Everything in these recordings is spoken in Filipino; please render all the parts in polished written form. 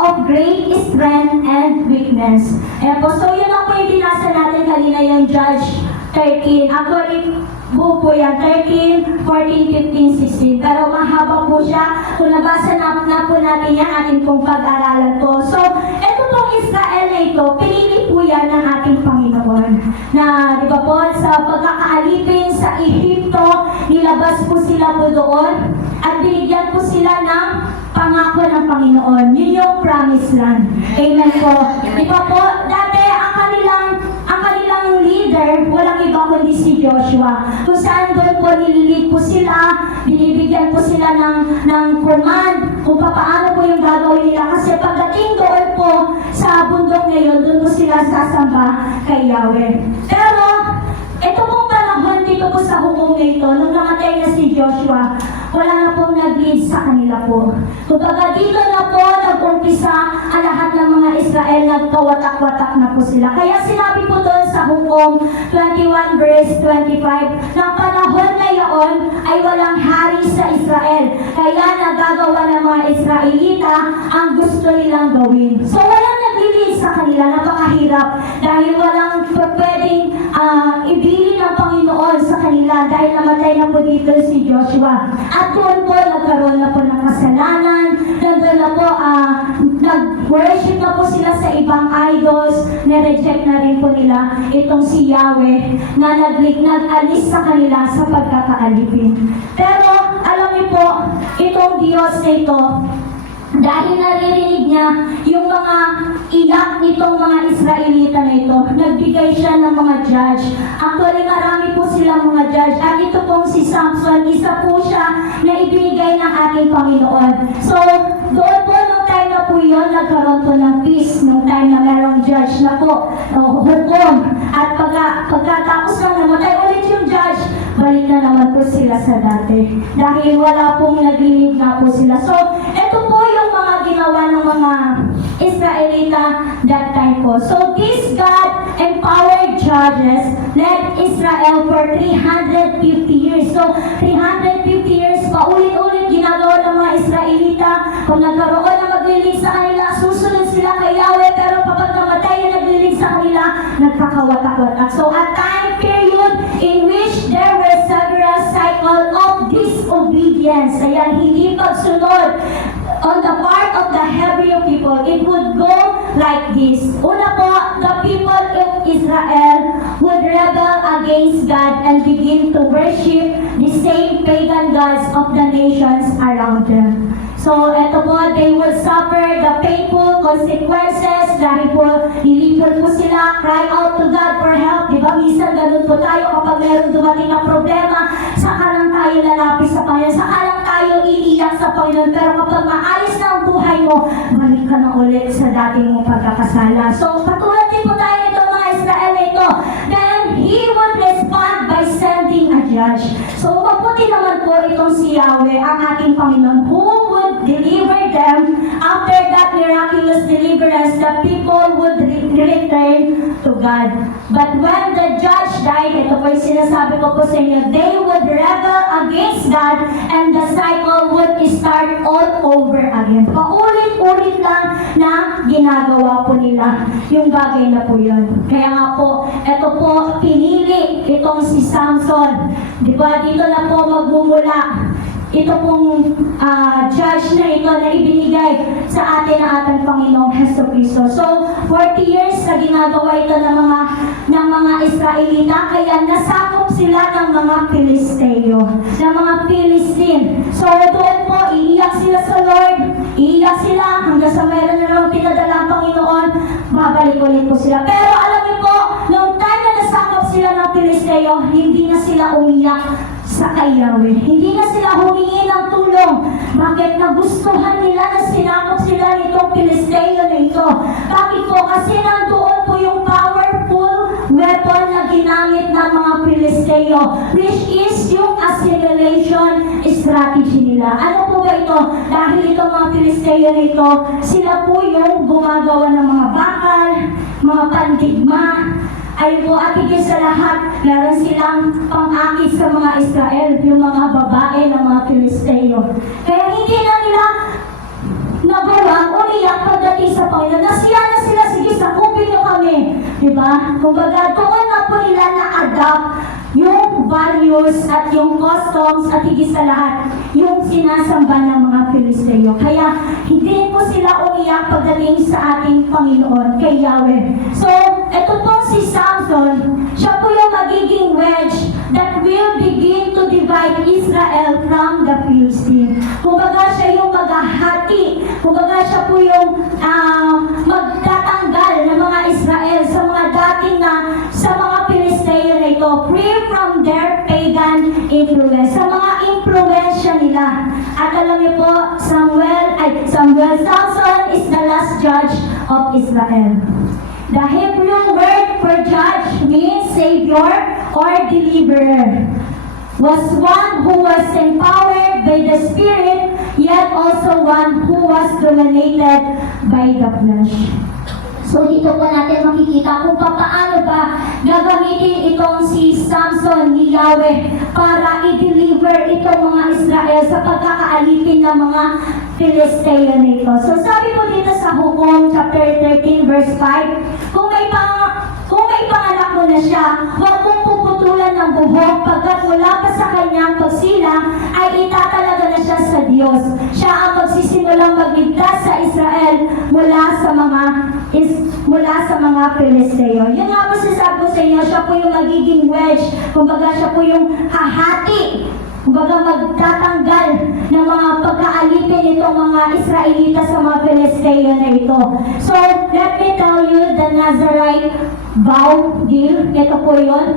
of great strength and weakness. Ayan po, so yun lang po yung binasa natin kanina, yung Judge 13. Actually, buo po yan, 13, 14, 15, 16. Pero mahaba po siya. Kung nabasa na po natin yan, atin pong pag-aralan po. So, ito pong Israel na ito, pinili po yan ng ating Panginoon. Na, di ba po, sa pagkakaalipin sa Ehipto, nilabas po sila po doon at binigyan po sila ng pangako ng Panginoon. Yun yung promised land. Amen po. Di ba po, dati ang kanilang leader, walang iba kundi si Joshua. Kung saan doon po nililid po sila, binibigyan po sila ng command kung paano po yung gagawin nila. Kasi pagdating doon po sa bundok ngayon, doon po sila sasamba kay Yahweh. Pero, ito pong panahon dito po sa hukom na ito, nung namatay na si Joshua, wala na pong nag-lead sa kanila po. Kumbaga dito na po nag-umpisa ang lahat ng mga Israel, nagkawatak-watak na po sila. Kaya sinabi po doon sa hukom 21 verse 25, na panahon na yaon ay walang hari sa Israel. Kaya nagagawa ng mga Israelita ang gusto nilang gawin. So walang nag-lead sa kanila, napakahirap dahil walang pwedeng ibili ng Panginoon sa kanila dahil namatay na po dito si Joshua. At doon po nagkaroon na po ng kasalanan, nandun na po nag-worship na po sila sa ibang idols, na-reject na rin po nila itong si Yahweh na nag-alis sa kanila sa pagkakaalipin. Pero alam niyo po, itong Diyos na ito, dahil naririnig niya yung mga iyak nitong mga Israelita na ito, nagbigay siya ng mga judge. Actually, marami po silang mga judge. At ito pong si Samson, isa po siya na ibinigay ng ating Panginoon. So, doon po nung time na po yun, nagkaroon po ng peace nung time na merong judge na po, hukom. At pagkatapos na namatay ulit yung judge, balik na naman po sila sa dati. Dahil wala pong naglilig na po sila. So, ito po yung mga ginawa ng mga Israelita that time po. So, these God-empowered judges led Israel for 350 years. So, 350 years, paulit-ulit ginagawa ng mga Israelita. Kung nagkaroon na maglilig sa kanila, susunod sila kay Yahweh, pero kapag namatay yung naglilig sa kanila, nagkakawatak-watak. So, a time period in which there were several cycles of disobedience. Ayan, hindi pagsunod. On the part of the Hebrew people, it would go like this. Una po, the people of Israel would rebel against God and begin to worship the same pagan gods of the nations around them. So, eto po, they would suffer the painful consequences dahil po, nilipol po sila, cry out to God for help. Di ba, minsan ganun po tayo kapag meron dumating na problema, saka lang tayo lalapis sa Panginoon, saka lang tayo iiyak sa Panginoon. Pero kapag maayos na ang buhay mo, balik ka na ulit sa dating mong pagkakasala. So, katulad din po tayo ito, mga Israel na ito. Then, He would respond by sending a judge. So, mabuti naman po itong si Yahweh, ang ating Panginoon, who would deliver them. After that miraculous deliverance, the people would return to God. But when the judge died, ito po yung sinasabi ko po sa inyo, they would rebel against God and the cycle would start all over again. Paulit-ulit lang na ginagawa po nila yung bagay na po yun. Kaya nga po, ito po, pinili itong si Samson. Diba, dito na po magmumula ito pong judge na ito na ibinigay sa atin ng ating Panginoong Jesucristo. So, 40 years na ginagawa ito ng mga Israelita, kaya nasakop sila ng mga Filisteo, ng mga Philistine. So, doon po, iiyak sila sa Lord, iiyak sila hanggang sa meron na naman pinadala ang Panginoon, babalik ulit po sila. Pero alam niyo po, nung time na nasakop sila ng Filisteo, hindi na sila umiyak sa kay Yahweh. Hindi na sila humingi ng tulong. Bakit? Nagustuhan nila na sinakop sila nitong Filisteo na ito. Bakit po? Kasi nandoon po yung powerful weapon na ginamit ng mga Filisteo, which is yung assimilation strategy nila. Ano po ba ito? Dahil itong mga Filisteo na ito, sila po yung gumagawa ng mga bakal, mga pandigma, ay po at higit sa lahat, meron silang pang-akit sa mga Israel, yung mga babae ng mga Filisteo. Kaya hindi na nila nagawang umiyak pagdating kumbaga doon na po nila na-adapt yung values at yung customs at higit sa lahat, yung sinasamba ng mga Filisteo. Kaya hindi po sila umiyak pagdating sa ating Panginoon, kay Yahweh. So, ito po si Samson, siya po yung magiging wedge that will begin to divide Israel from the Philistine. Kumbaga siya yung maghahati, kumbaga siya po yung magtatanggal ng mga Israel sa mga dating sa mga Filisteo na ito, free from their pagan influence, sa mga influensya nila. At alam niyo po, Samson is the last judge of Israel. The Hebrew word for judge means savior or deliverer. Was one who was empowered by the Spirit, yet also one who was dominated by the flesh. So dito po natin makikita kung paano ba gagamitin itong si Samson ni Yahweh para i-deliver itong mga Israel sa pagkakaalipin ng mga Filisteo nito. So sabi po dito sa Hukom chapter 13 verse 5, kung may panganak mo na siya, huwag mong puputulan ng buhok pagkat mula pa sa kanyang pagsilang ay itatalaga na siya sa Diyos. Siya ang magsisimulang magligtas sa Israel mula sa mga Filisteo. Yun nga po sasabi ko sa inyo, siya po yung magiging wedge, kumbaga siya po yung hahati, kumbaga magtatanggal ng mga pagkaalipin nitong mga Israelita sa mga Filisteo na ito. So, let me tell you the Nazarite vow deal. Ito po yun.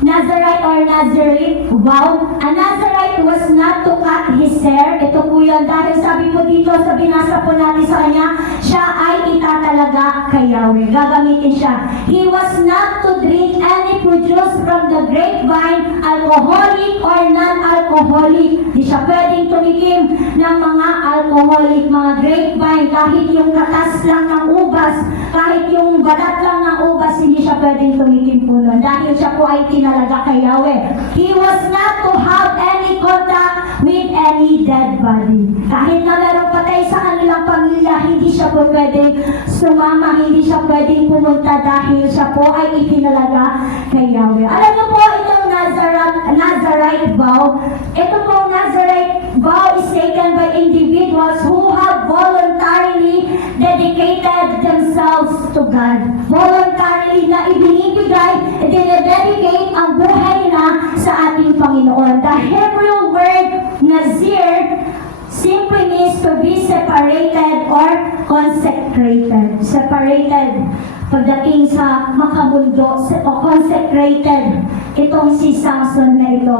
Nazarite or Nazarite vow. A Nazarite was not to cut his hair. Ito po yun. Dahil sabi po dito, sa binasa po natin sa kanya, siya ay itatalaga kay Yahweh. Gagamitin siya. He was not to drink any produce from the grapevine, alcoholic or non-alcoholic. Di siya pwedeng tumikim ng mga alcoholic, mga grapevine, kahit yung katas lang ng ubas, kahit yung balat lang ng ubas, hindi siya pwedeng tumikim po nun. Dahil siya po ay tinalaga kay Yahweh. He was not to have any contact with any dead body. Kahit na merong patay sa kanilang pamilya, hindi siya po pwedeng sumama, hindi siya pwedeng pumunta dahil siya po ay itinalaga kay Yahweh. Alam niyo po, itong Nazarite vow, ito pong Nazarite vow is taken by individuals who have voluntarily dedicated themselves to God. Voluntarily na ibinibigay, dinededicate ang buhay nila sa ating Panginoon. The Hebrew word Nazir simply means to be separated or consecrated. Separated pagdating sa makamundo o consecrated itong si Samson na ito.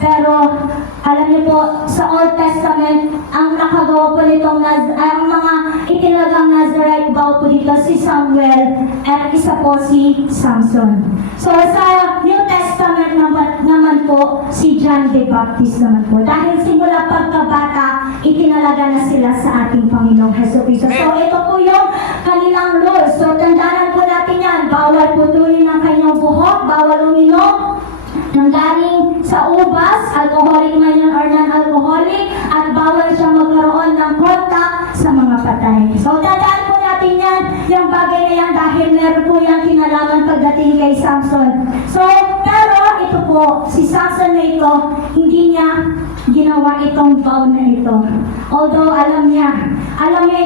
Pero alam niyo po, sa Old Testament, ang nakagawa po nitong ang mga itinagang Nazarite vow po dito si Samuel at isa po si Samson. So sa New Testament naman po si John the Baptist naman po. Dahil simula pagkabata, itinalaga na sila sa ating Panginoong Jesucristo. So ito po yung kanilang rules. So tandaan po natin yan, bawal putulin ang kanyang buhok, bawal uminom nang galing sa ubas, alcoholic man yan or non-alcoholic, at bawal siya magkaroon ng contact sa mga patay. So, dadaan po natin yan, yung bagay na yan, dahil meron po yan kinalaman pagdating kay Samson. So, pero ito po, si Samson na ito, hindi niya ginawa itong vow na ito. Although, alam niya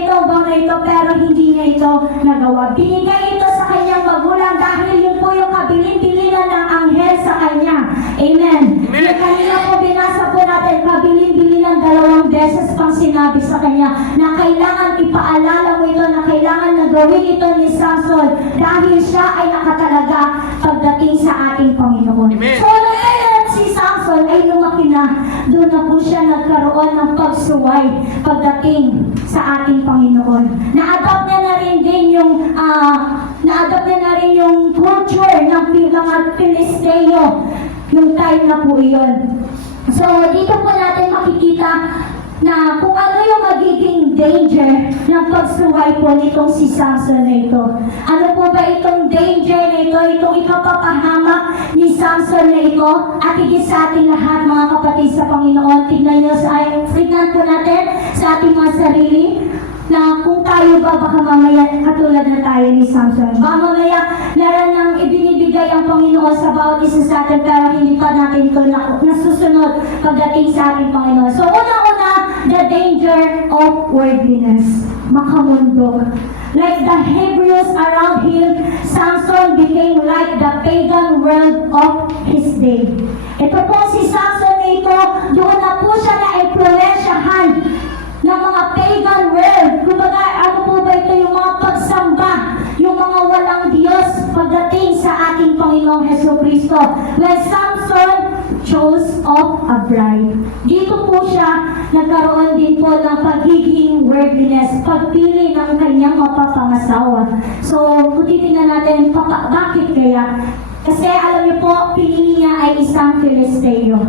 itong vow na ito, pero hindi niya ito nagawa. Binigay ito sa kanyang magulang dahil yun po yung kabilin-bilinan ng anghel sa kanya. Amen. Yung kanina po binasa po natin, kabilin-bilinan 2 beses pang sinabi sa kanya na kailangan ipaalala mo ito, na kailangan na gawin ito ni Samson dahil siya ay nakatalaga pagdating sa ating Panginoon. Amen. So, nung si Samson ay lumaki na, doon na po siya nagkaroon ng pagsuway pagdating sa ating Panginoon. Na-adopt niya na rin din yung culture ng mga Filisteo yung time na po iyon. So, dito po natin makikita na kung ano yung magiging danger ng pagsuway po nitong si Samson na ito. Ano po ba itong danger na ito? Itong ikapapahamak ni Samson na ito at higit sa ating lahat mga kapatid sa Panginoon. Tignan po natin sa ating mga sarili. na kung tayo ba baka mamaya katulad na tayo ni Samson. Baka mamaya meron nang ibinibigay ang Panginoon sa bawat isa sa atin pero hindi pa natin ito nasusunod pagdating sa ating Panginoon. So una-una, the danger of worldliness. Makamundok. Like the Hebrews around him, Samson became like the pagan world of his day. Ito po si Samson na ito, doon na po siya na-influensyahan ng mga pagan world. Kumbaga, ano po ba ito yung mga pagsamba, yung mga walang Diyos pagdating sa ating Panginoong Hesukristo. When Samson chose of a bride. Dito po siya nagkaroon din po ng pagiging worldliness, pagpili ng kanyang mapapangasawa. So, kung titingnan natin, bakit kaya? Kasi alam niyo po, pinili niya ay isang Filisteo.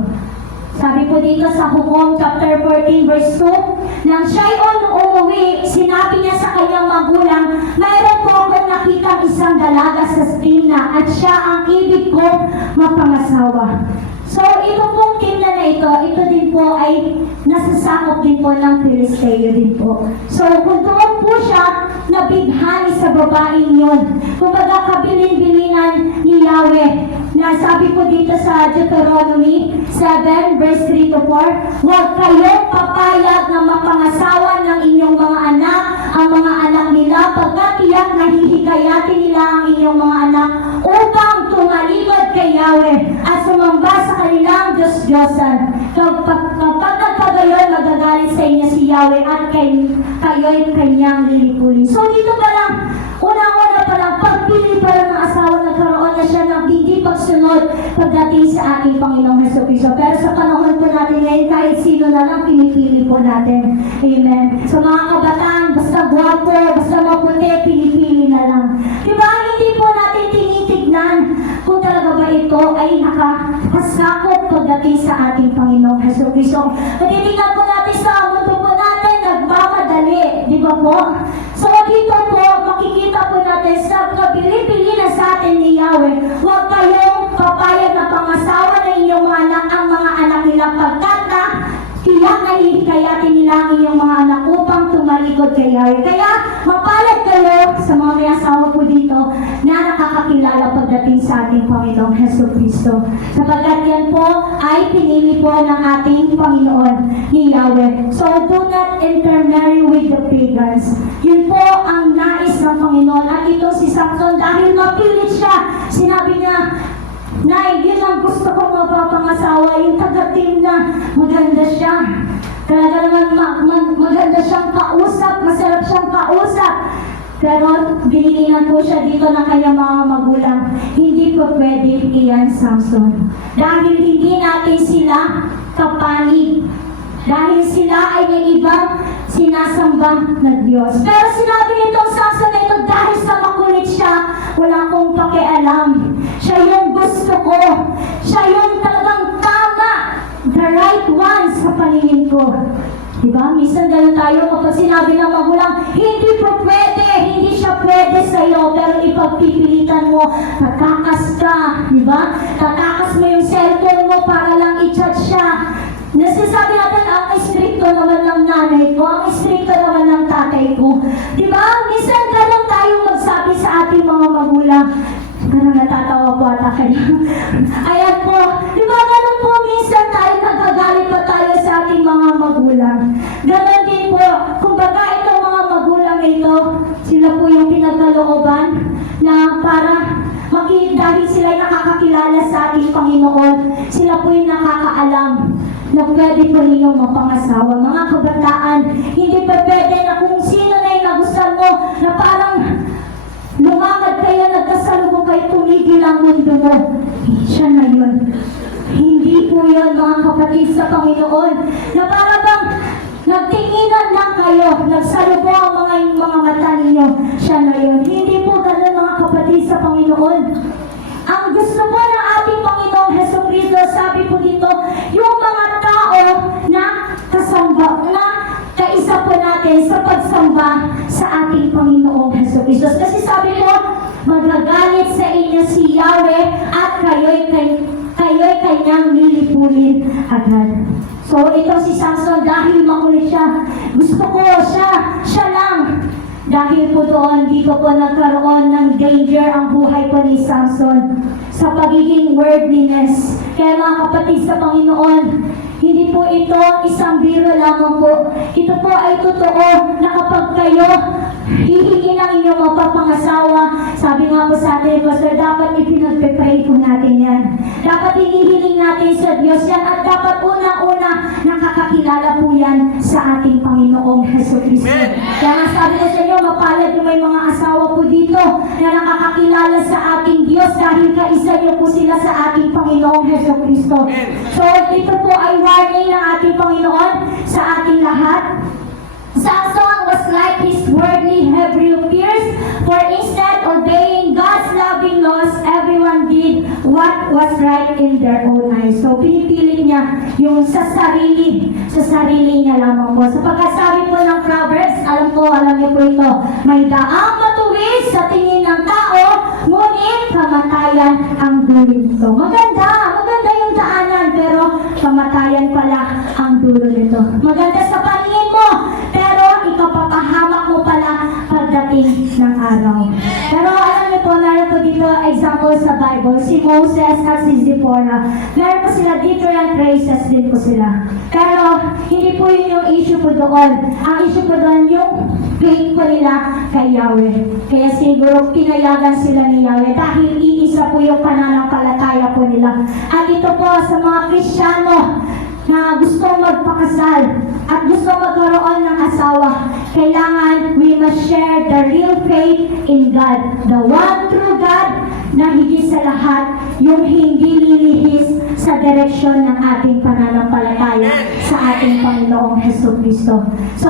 Sabi po dito sa Hukom chapter 14 verse 2, nang siya'y umuwi, sinabi niya sa kanyang magulang, mayroon po akong nakitang isang dalaga sa Timna at siya ang ibig kong mapangasawa. So, ito pong Timna na ito din po ay nasasakop din po ng Filisteo din po. So, kung doon po siya nabighani sa babaeng yun, kumbaga kabilin-bilinan ni Yahweh, na sabi po dito sa Deuteronomy 7 verse 3 to 4, huwag kayong papayag na mapangasawa ng inyong mga anak, ang mga anak nila, pagkat tiyak nahihikayatin nila ang inyong mga anak upang tumalibad kay Yahweh at sumamba sa kanilang Diyos-Diyosan. Kapag nagpagayon, magagalit sa inyo si Yahweh at kayo'y kanyang lilipulin. So dito pa lang, unang-una pa lang, pagpili pa lang ng asawa, nagkaroon na siya ng hindi pagsunod pagdating sa ating Panginoong Hesukristo. Pero sa panahon po natin ngayon, kahit sino na lang pinipili po natin. Amen. So mga kabataan, basta gwapo, basta maputi, pinipili na lang. Diba? Hindi po natin tinitignan kung talaga ba ito ay nakasakop pagdating sa ating Panginoong Hesukristo. Patitignan po natin sa mundo po natin, nagmamadali. Di ba po? So dito po, makikita po natin sa kabili-bili na sa atin ni Yahweh, huwag kayong papayag na pangasawa na inyong mga anak, ang mga anak nila pagkat na tiyak na hihikayatin nila ang inyong mga anak upang tumalikod kay Yahweh. Kaya mapalad kayo sa mga may asawa po dito na nakakakilala pagdating sa ating Panginoong Hesukristo. Sapagkat yan po ay pinili po ng ating Panginoon ni Yahweh. So do not intermarry with the pagans. Yun po ang nais ng Panginoon. At ito si Samson, dahil mapilit siya, sinabi niya, Nay, yun ang gusto kong mapapangasawa, yung taga-Timna, maganda siya. Talaga naman maganda siyang kausap, masarap siyang kausap. Pero binilinan po siya dito ng kanyang mga magulang. Hindi po pwede iyan, Samson. Dahil hindi natin sila kapanig. Dahil sila ay may ibang sinasamba na Diyos. Pero sinabi nitong Samson na ito, dahil sa makulit siya, wala akong pakialam. Siya yung gusto ko. Siya yung talagang tama. The right one sa paningin ko. Diba? Minsan ganun tayo kapag sinabi ng magulang, hindi po pwede, hindi siya pwede sa'yo, pero ipagpipilitan mo, tatakas ka. Diba? Tatakas mo yung cellphone mo para lang i-chat siya. Nasasabi natin, ang istrikto naman ng nanay ko, ang istrikto naman ng tatay ko. Diba? Minsan ganun tayo magsabi sa ating mga magulang. Parang natatawa po ata kayo. Ayan po. Diba ganun po, minsan tayo nagagalit pa tayo sa ating mga magulang. Ganun din po, kumbaga itong mga magulang ito, sila po yung pinagkalooban na para dahil sila ay nakakakilala sa ating Panginoon, sila po yung nakakaalam na pwede po ninyong mapangasawa. Mga kabataan, hindi pa pwede na kung sino na yung nagustuhan mo na parang lumakad kayo, nagkasalubong kayo, tumigil ang mundo mo. Siya na yun. Hindi po yun, mga kapatid sa Panginoon, na para bang nagtinginan lang kayo, nagsalubong ang mga mata ninyo. Siya na yun. Hindi po ganun, mga kapatid sa Panginoon. Ang gusto po ng ating Panginoong Hesukristo, sabi po dito, yung mga tao na kasamba, na kaisa po natin sa pagsamba sa ating Panginoong Hesukristo. Kasi sabi po, magagalit sa inyo si Yahweh at kayo'y kanyang lilipulin agad. So, ito si Samson, dahil makulit siya, gusto ko siya lang Dahil po doon, dito po nagkaroon ng danger ang buhay po ni Samson sa pagiging worldliness. Kaya mga kapatid sa Panginoon, hindi po ito isang biro lamang po. Ito po ay totoo na kapag kayo hihingi ng inyong mapapangasawa, sabi nga po sa atin, Pastor, dapat ipinagpipray po natin yan. Dapat hinihiling natin sa Diyos yan at dapat unang-una nakakakilala po yan sa ating Panginoong Jesucristo. Kaya nga sabi ko sa inyo, mapalad yung may mga asawa po dito na nakakakilala sa ating Diyos dahil kaisa niyo po sila sa ating Panginoong Jesucristo. So, ito po ay warning ng ating Panginoon sa ating lahat. Samson was like his worldly Hebrew peers. For instead of obeying God's loving laws, everyone did what was right in their own eyes. So, pinipili niya yung sa sarili niya lamang po. Sapagkat sabi po ng Proverbs, alam niyo po ito, may daang matuwid sa tingin ng tao, ngunit kamatayan ang dulo nito. Maganda yung daanan, pero kamatayan pala ang dulo nito. Maganda sa paningin mo, pero ikapapahamak mo pala pagdating ng araw. Pero alam niyo po, meron po dito example sa Bible, si Moses at si Zipporah. Meron po sila different races din po sila. Pero hindi po yun yung issue po doon. Ang issue po doon yung faith po nila kay Yahweh. Kaya siguro pinayagan sila ni Yahweh dahil iisa po yung pananampalataya po nila. At ito po sa mga Kristiyano na gusto magpakasal at gusto magkaroon ng asawa, kailangan we must share the real faith in God, the one true God na higit sa lahat, yung hindi lilihis sa direksyon ng ating pananampalataya sa ating Panginoong Jesucristo. So,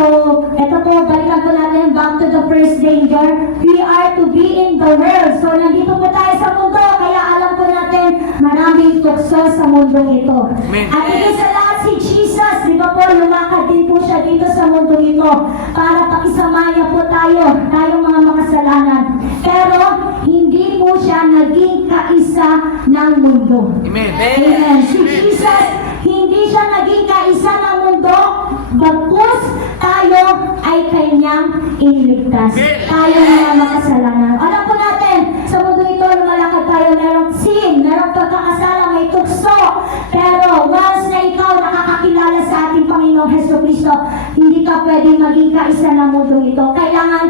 ito po, balikan po natin back to the first danger. We are to be in the world. So, nandito po tayo sa mundo, kaya alam po natin maraming tukso sa mundong ito. At higit sa lahat, si Jesus, di ba po, lumakad din po siya dito sa mundo ito para pakisama niya po tayong mga makasalanan. Pero, hindi po siya naging kaisa ng mundo. Amen. Amen. Si Jesus, hindi siya naging kaisa ng mundo, bagkus tayo ay kanyang iniligtas. Tayo mga makasalanan. Alam po natin, sa mundo ito, lumalakad tayo, merong sin, merong pagkakasala, may tukso. Pero once na ikaw nakakakilala sa ating Panginoong Jesucristo, hindi ka pwedeng maging kaisa ng mundo ito. Kailangan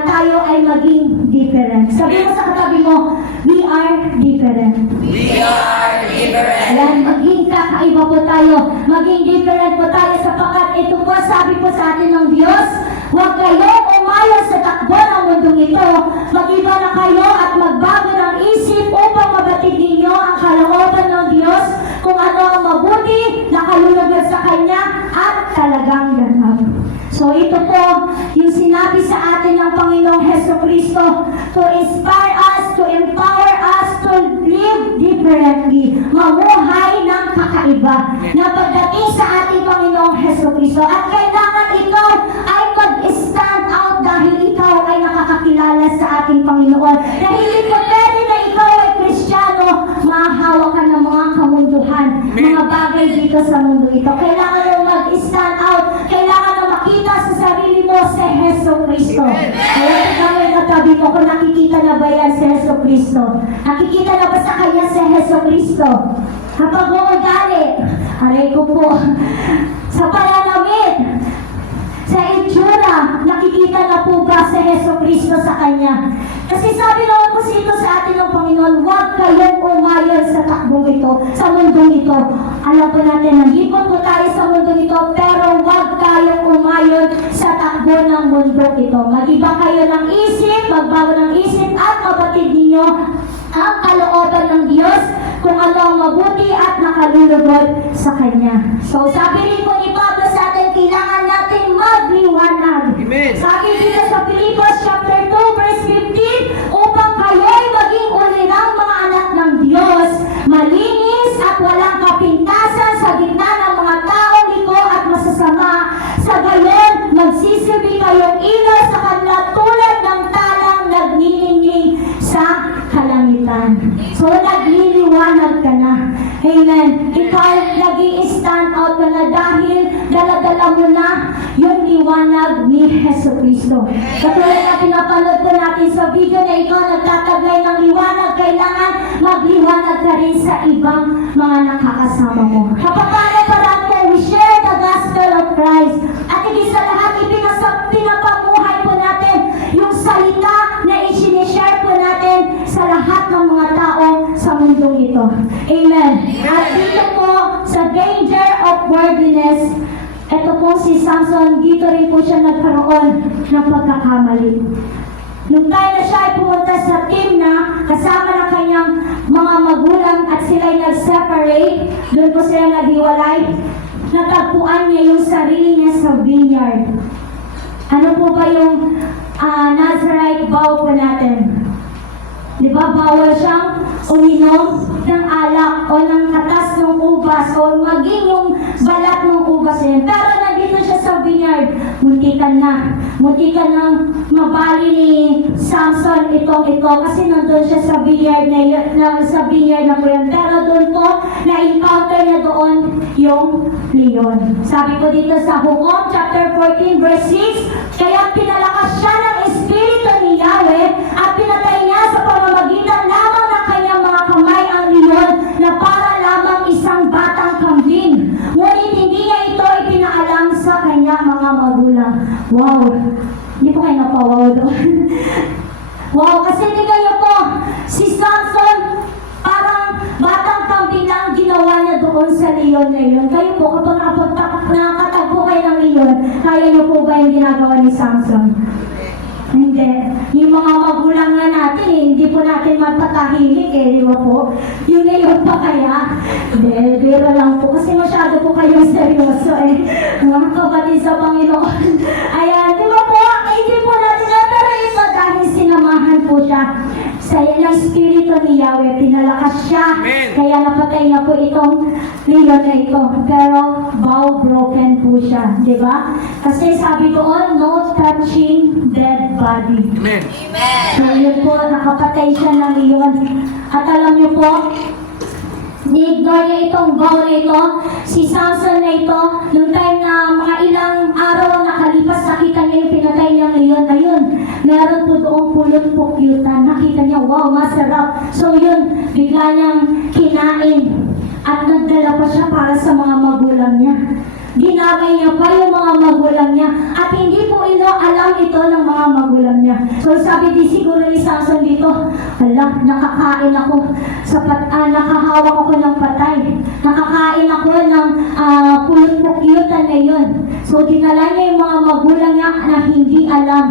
tayo ay maging different. Sabi mo sa katabi mo, we are different. We are different. Ayan, maging kakaiba po tayo. Maging different po tayo sapagkat ito po sabi po sa atin ng Diyos, huwag kayong umayo sa takbo ng mundong ito. Mag-iba na kayo at magbago ng isip upang mabatid ninyo ang kalooban ng Diyos kung ano ang mabuti na kalulugod sa Kanya at talagang ganap. So ito po yung sinabi sa atin ng Panginoong Jesucristo to inspire us, to empower us to live differently. Mamuhay ng kakaiba na pagdating sa ating Panginoong Jesucristo. At kailangan ikaw ay mag-stand out dahil ikaw ay nakakakilala sa ating Panginoon. Dahil hindi po pwede na ikaw ay Kristiyano, mahahawa ka ng mga kamunduhan, mga bagay dito sa mundo ito. Kailangan mo mag-stand out. Kailangan mo makita sa sarili mo si Jesucristo. Kaya ikaw ay katabi mo kung nakikita na ba yan si Jesucristo. Nakikita na ba sa kanya si Jesucristo? Kapag umagali, aray ko po, sa pananamit, sa itsura, nakikita na po ba si Jesucristo sa kanya? Kasi sabi naman po ito sa atin ng Panginoon, huwag kayong umayon sa takbong ito, sa mundong ito. Alam po natin, nag-ipon po tayo sa mundong ito, pero huwag kayong umayon sa takbo ng mundong ito. Mag-iba kayo ng isip, magbago ng isip, at mabatid ninyo ang kalooban ng Diyos kung ano ang mabuti at nakalulugod sa Kanya. So sabi rin po ni Pablo sa atin, kailangan natin magliwanag. Amen. Sabi dito sa Filipos chapter 2 verse 15, upang kayo'y maging ulirang mga anak ng Diyos, malinis at walang kapintasan sa gitna ng mga taong liko at masasama. Sa gayon, magsisilbi kayong ilaw sa kanila tulad ng talang nagniningning sa kalangitan. So, nagliliwanag ka na. Amen. Ikaw nag-i-stand out ka na dahil dala-dala mo na yung liwanag ni Jesucristo. Kristo. Katulad na pinapanood po natin sa video na ikaw nagtataglay ng liwanag, kailangan magliwanag ka rin sa ibang mga nakakasama mo. Kapag parang po, we share the gospel of Christ. At higit sa lahat, pinapamuhay po natin yung salita na i-share po natin sa lahat ng mga tao sa mundong ito. Amen. At dito po, sa danger of worldliness, ito po si Samson, dito rin po siya nagkaroon ng pagkakamali. Nung time na siya ay pumunta sa team na kasama ng kanyang mga magulang at sila'y nag-separate, doon po sila naghiwalay, natagpuan niya yung sarili niya sa vineyard. Ano po ba yung Nazarite vow po natin? Di ba, bawal siyang uminom ng alak o ng katas ng ubas o maging yung balat ng ubas yan. Pero nandito siya sa vineyard, muntikan ng mabali ni Samson ito kasi nandun siya sa vineyard na po yan. Pero doon po, na-encounter niya doon yung leon. Sabi ko dito sa Hukom, chapter 14, verse 6, kaya pinalakas siya ng Espiritu ni Yahweh at pinatay niya sa pamamagitan lamang ng kanyang mga kamay ang leon na para lamang isang batang kambing. Ngunit hindi niya ito ipinaalam sa kanyang mga magulang. Wow! Hindi po kayo napawaw doon. Wow! Kasi tingnan niyo po, si Samson, parang batang kambing lang ginawa niya doon sa leon na yun. Kayo po, kapag nakakatagpo kayo ng leon, kaya niyo po ba yung ginagawa ni Samson? Hindi. Yung mga magulang nga natin, hindi po natin mapatahimik di ba po? Yung ngayon pa kaya? Hindi, biro lang po. Kasi masyado po kayong seryoso Mga kapatid sa Panginoon. Ayan, di ba po? Hindi po natin pero ito dahil sinamahan po siya sa ng Espiritu ni Yahweh, pinalakas siya. Amen. Kaya napatay niya po itong leon na ito. Pero vow broken po siya, di ba? Kasi sabi doon, no touching dead body. Amen. So yun po, nakapatay siya ng leon. At alam niyo po, ni-ignore niya itong vow na ito, si Samson na ito, nung time na mga ilang araw nakalipas, nakita niya yung pinatay niyang leon. Ayun, meron po doong pulot pukyutan. Nakita niya, wow, masarap. So yun, bigla niyang kinain. At nagdala pa siya para sa mga magulang niya. Ginamay niya pa yung mga magulang niya. At hindi po alam ito ng mga magulang niya. So sabi din siguro ni Samson dito, hala, nakakain ako nakahawak ako ng patay. Nakakain ako ng pulot-pukyutan na yun. So dinala niya yung mga magulang niya na hindi alam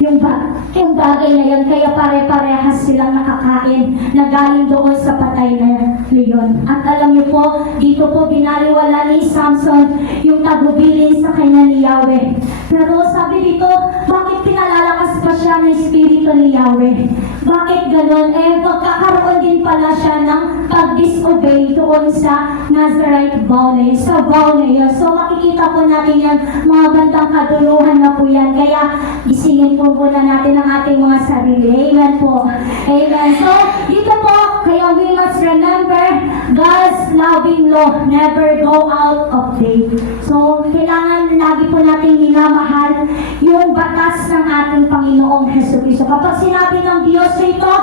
yung bagay na yun. Kaya pare-parehas silang nakakain na galing doon sa patay na leon. At alam niyo po, dito po binaliwala ni Samson yung tagubilin sa kanya ni Yahweh. Pero sabi dito, bakit pinalalakas pa siya ng Espiritu ni Yahweh? Bakit ganon? Magkakaroon din pala siya ng pag-disobey doon sa Nazarite vow na yun, sa vow na yun. So makikita po natin yan, mga bandang kaduluhan na po yan. Kaya isingin po muna natin ang ating mga sarili. Amen po. Amen. So dito po, kaya we must remember God's loving law, never go out of date. So, kailangan lagi po natin minamahal yung batas ng ating Panginoong Jesucristo. Kapag sinabi ng Diyos ito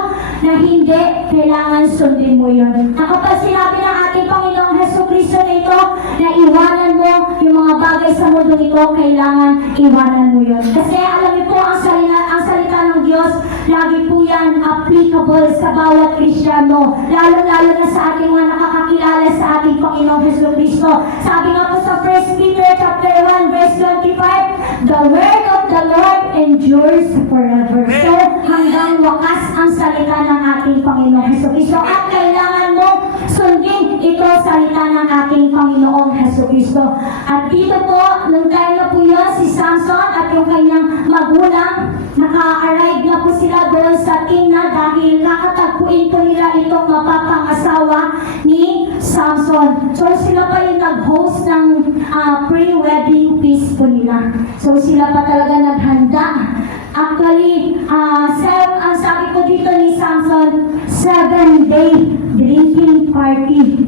na hindi, kailangan sundin mo yun. Na kapag sinabi ng ating Panginoong Jesucristo na ito na iwanan mo yung mga bagay sa mundo ito, kailangan iwanan mo yun. Kasi alam niyo po, ang salita ng Diyos, lagi po yan applicable sa bawat Kristiyano. Lalo-lalo na sa ating mga nakakakilala sa ating Panginoong Jesucristo. Sabi nga po sa 1 Peter chapter 1 verse 25, the word of the Lord endures forever. So, hanggang wakas ang salita ng ating Panginoong Jesucristo. At kailangan mo sundin ito salita ng ating Panginoong Jesucristo. At dito po, nung time na po yun, si Samson at yung kanyang magulang, naka-arrive na po sila doon sa Timna dahil nakatagpuin po nila itong mapapangasawa ni Samson. So sila pa yung nag-host ng pre-wedding feast po nila. So sila pa talaga naghanda. Actually, ang sabi ko dito ni Samson, 7-day drinking party.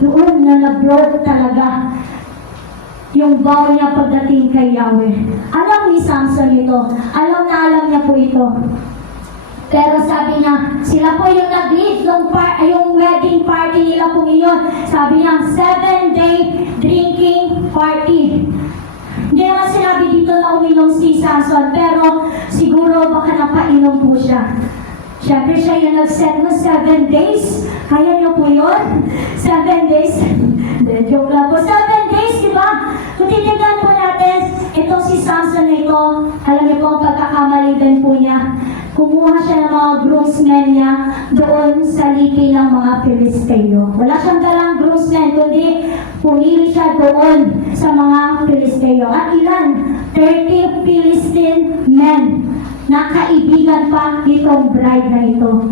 Doon na nag-broke talaga. yung vow niya pagdating kay Yahweh. Alam ni Samson ito. Alam na alam niya po ito. Pero sabi niya, sila po yung nag-lead yung wedding party nila po ngayon. Sabi niya, 7-day drinking party. Hindi naman sinabi dito na uminom si Samson, pero siguro baka napainom po siya. Siyempre siya yung nag-set mo 7 days. Kaya niyo po yun? 7 days. Hindi, joke lang po. 7 days, di ba? Kung titignan po natin, itong si Samson na ito, alam niyo po ang pagkakamali din po niya. Kumuha siya ng mga groomsmen niya doon sa liki ng mga Filisteo. Wala siyang dalang groomsmen, kundi pumili siya doon sa mga Filisteo. At ilan? 30 Philistine men na kaibigan pa nitong bride na ito.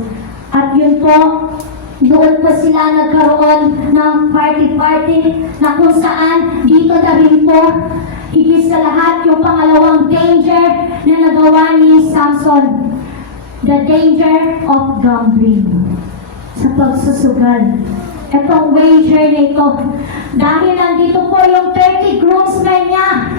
At yun po, doon po sila nagkaroon ng party-party na kung saan dito na rin po higit sa lahat yung pangalawang danger na nagawa ni Samson. The danger of gambling. Sa pagsusugal. Itong wager na ito. Dahil nandito po yung 30 groomsmen niya.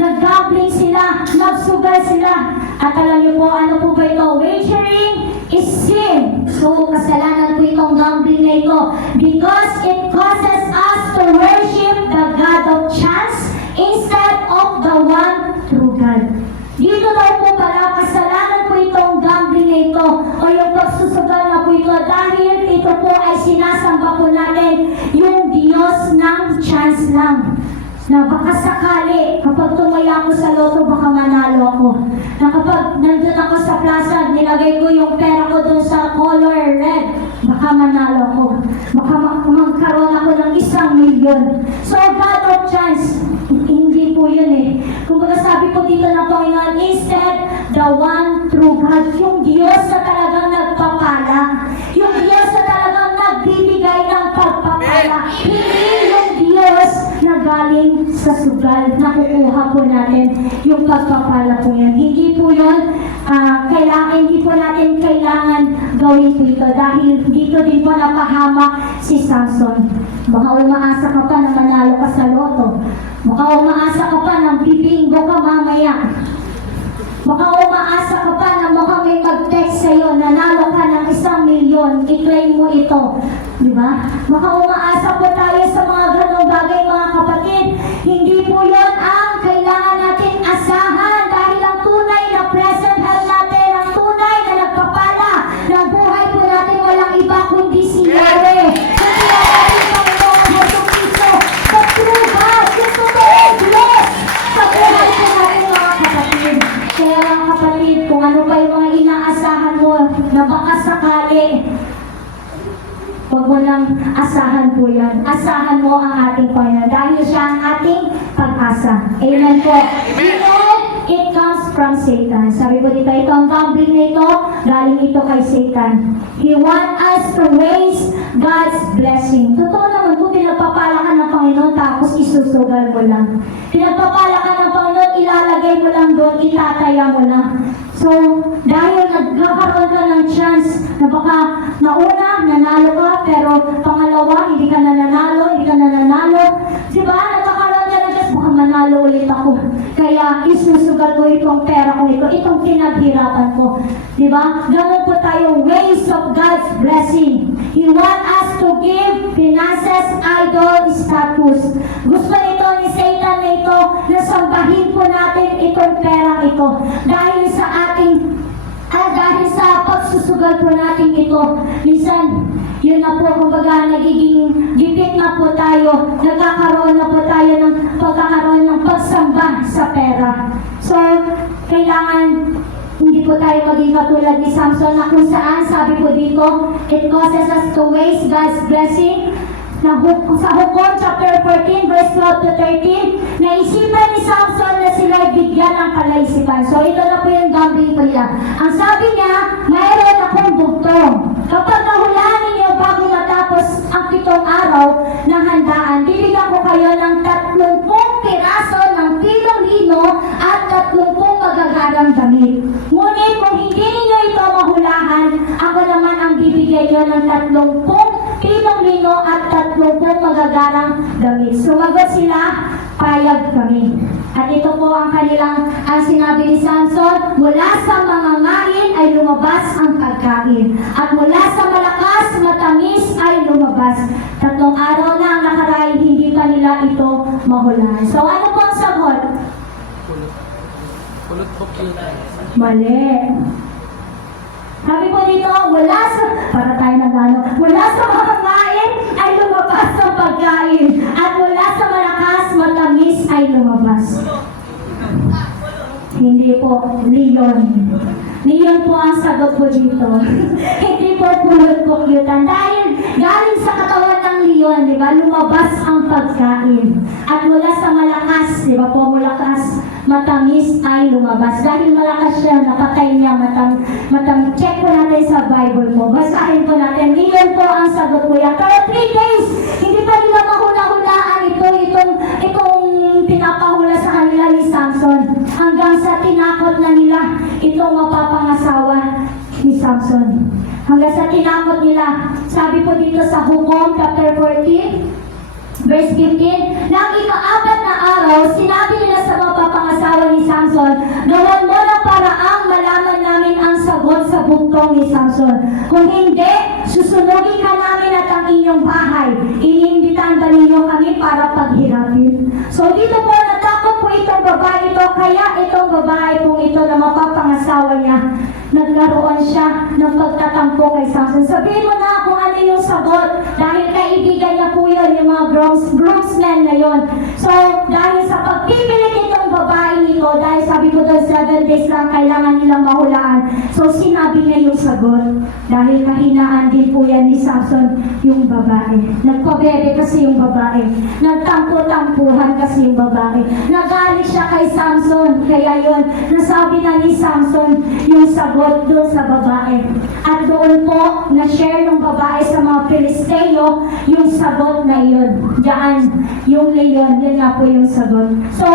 Nag-gambling sila, nagsugal sila. At alam niyo po, ano po ba ito? Wagering is sin. So, kasalanan po itong gambling na ito. Because it causes us to worship the God of chance instead of the one true God. Dito daw po pala, kasalanan po itong gambling na ito o yung pagsusugal na po ito dahil ito po ay sinasamba po natin yung Diyos ng chance lang. Na baka sakali, kapag tumaya ako sa loto, baka manalo ako. Na kapag nandun ako sa plaza, nilagay ko yung pera ko dun sa color red, baka manalo ako. Baka magkaroon ako ng 1 milyon. So, God of chance, hindi po yun eh. Kung baga sabi ko dito ng Panginoon, instead, the one true God, yung Diyos na talagang nagpapala, yung Diyos na talagang nagbibigay ng pagpapala, hindi yung Diyos na galing sa sugal na kukuha po natin yung pagpapala po yan. Hindi po yun, hindi po natin kailangan gawin po ito dahil dito din po napahamak si Samson. Baka umaasa ka pa na manalo ka sa loto. Baka umaasa ka pa na bibinggo ka mamaya. Baka umaasa ka pa na mukhang may mag-text sa'yo, nanalo ka ng 1 milyon, i-claim mo ito. Di ba? Baka umaasa po tayo sa mga ganong bagay, mga kapatid. Hindi po yun ang kailangan natin asahan dahil ang tunay na present help natin, ang tunay na nagpapala ng buhay po natin, walang iba kundi si Yahweh. Kundi ang Panginoon Jesucristo, the true God, yung totoong Diyos sa buhay po natin, mga kapatid. Kaya mga kapatid, kung ano pa yung mga inaasahan mo na baka sakali, huwag mo lang asahan po yan. Asahan mo ang ating Panginoon dahil siya ang ating pag-asa. Amen po. Amen. It comes from Satan. Sabi ko dito, itong gambling na ito, galing ito kay Satan. He wants us to waste God's blessing. Totoo naman po, pinagpapala ka ng Panginoon tapos isusugal mo lang. Pinagpapala ka ng Panginoon, ilalagay mo lang doon, itataya mo lang. So, dahil nagkakaroon ka ng chance na baka nauna, nanalo ka, pero pangalawa, hindi ka na nanalo, Diba? Nagkakaroon ka ng chance, baka manalo ulit ako. Kaya isusugal ko itong pera ko ito, itong pinaghirapan ko. Diba? Ganun po tayo, ways of God's blessing. He wants us to give finances, idol, status. Gusto nito ni Satan na ito, na sambahin po natin itong pera ito. Dahil sa pagsusugal po natin ito, minsan, yun na po, kumbaga, nagiging gipit na po tayo, nagkakaroon na po tayo ng pagkakaroon ng pagsamba sa pera. So, kailangan hindi po tayo maging katulad ni Samson na kung saan, sabi po dito, it causes us to waste God's blessing. Sa Hukom chapter 14 verse 12 to 13, naisipan ni Samson na sila bigyan ng kalaisipan. So ito na po yung gambling po nila. Ang sabi niya, mayroon akong bugtong. Kapag nahulaan ninyo bago matapos ang 7 araw ng handaan, bibigyan ko kayo ng 30 piraso ng pilong lino at 30 magagarang damit. Ngunit kung hindi ninyo ito mahulahan, ako naman ang bibigyan nyo ng 30 pilong lino at 30 magagarang damit. Sumagot sila, payag kami. At ito po ang ang sinabi ni Samson, mula sa mga ngain ay lumabas ang pagkain. At mula sa malakas, matamis ay lumabas. 3 araw na ang nakaraan, hindi pa nila ito mahulaan. So ano po ang sagot? Kulot po cute. Mali. Sabi po dito, para tayo nagano, mula sa mga ngain ay lumabas ang pagkain. At mula sa malakas, matamis ay lumabas. Hindi po, leon. Leon po ang sagot po dito. Hindi po pulot po kyutan. Dahil galing sa katawan ng leon, di ba, lumabas ang pagkain. At mula sa malakas, di ba po, malakas, matamis ay lumabas. Dahil malakas siya, napatay niya matamis. Check po natin sa Bible po. Basahin po natin. Leon po ang sagot po yan. Pero 3 days, hindi pa nila mahula-hulaan itong pinapahula sa kanila ni Samson. Hanggang sa tinakot na nila itong mapapangasawa ni Samson. Hanggang sa tinakot nila. Sabi po dito sa Hukom, chapter 14, verse 15, nang ika-4 na araw, sinabi nila sa mapapangasawa ni Samson, gawan mo na paraang malaman namin ang sagot sa bugtong ni Samson. Kung hindi, susunugin ka namin at ang inyong bahay. Iniimbitan ba ninyo kami para paghirapin? So dito po, natakot po itong babae ito, kaya itong babae po ito na mapapangasawa niya, nagkaroon siya ng pagtatampo kay Samson. Sabihin mo na kung ano yung sagot, dahil kaibigan niya po yun, yung mga groomsmen na yun. So, dahil sa pagpipilit itong babae nito, dahil sabi ko doon 7 days lang kailangan nilang mahulaan. So, sinabi niya yung sagot. Dahil kahinaan din po yan ni Samson yung babae. Nagpabebe kasi yung babae. Nagtampo-tampuhan kasi yung babae. Nagalit siya kay Samson. Kaya yun, nasabi na ni Samson yung sagot doon sa babae. At doon po, na-share ng babae sa mga Filisteo yung sagot na yun. Diyan, yung leon, yun nga po yung sagot. So,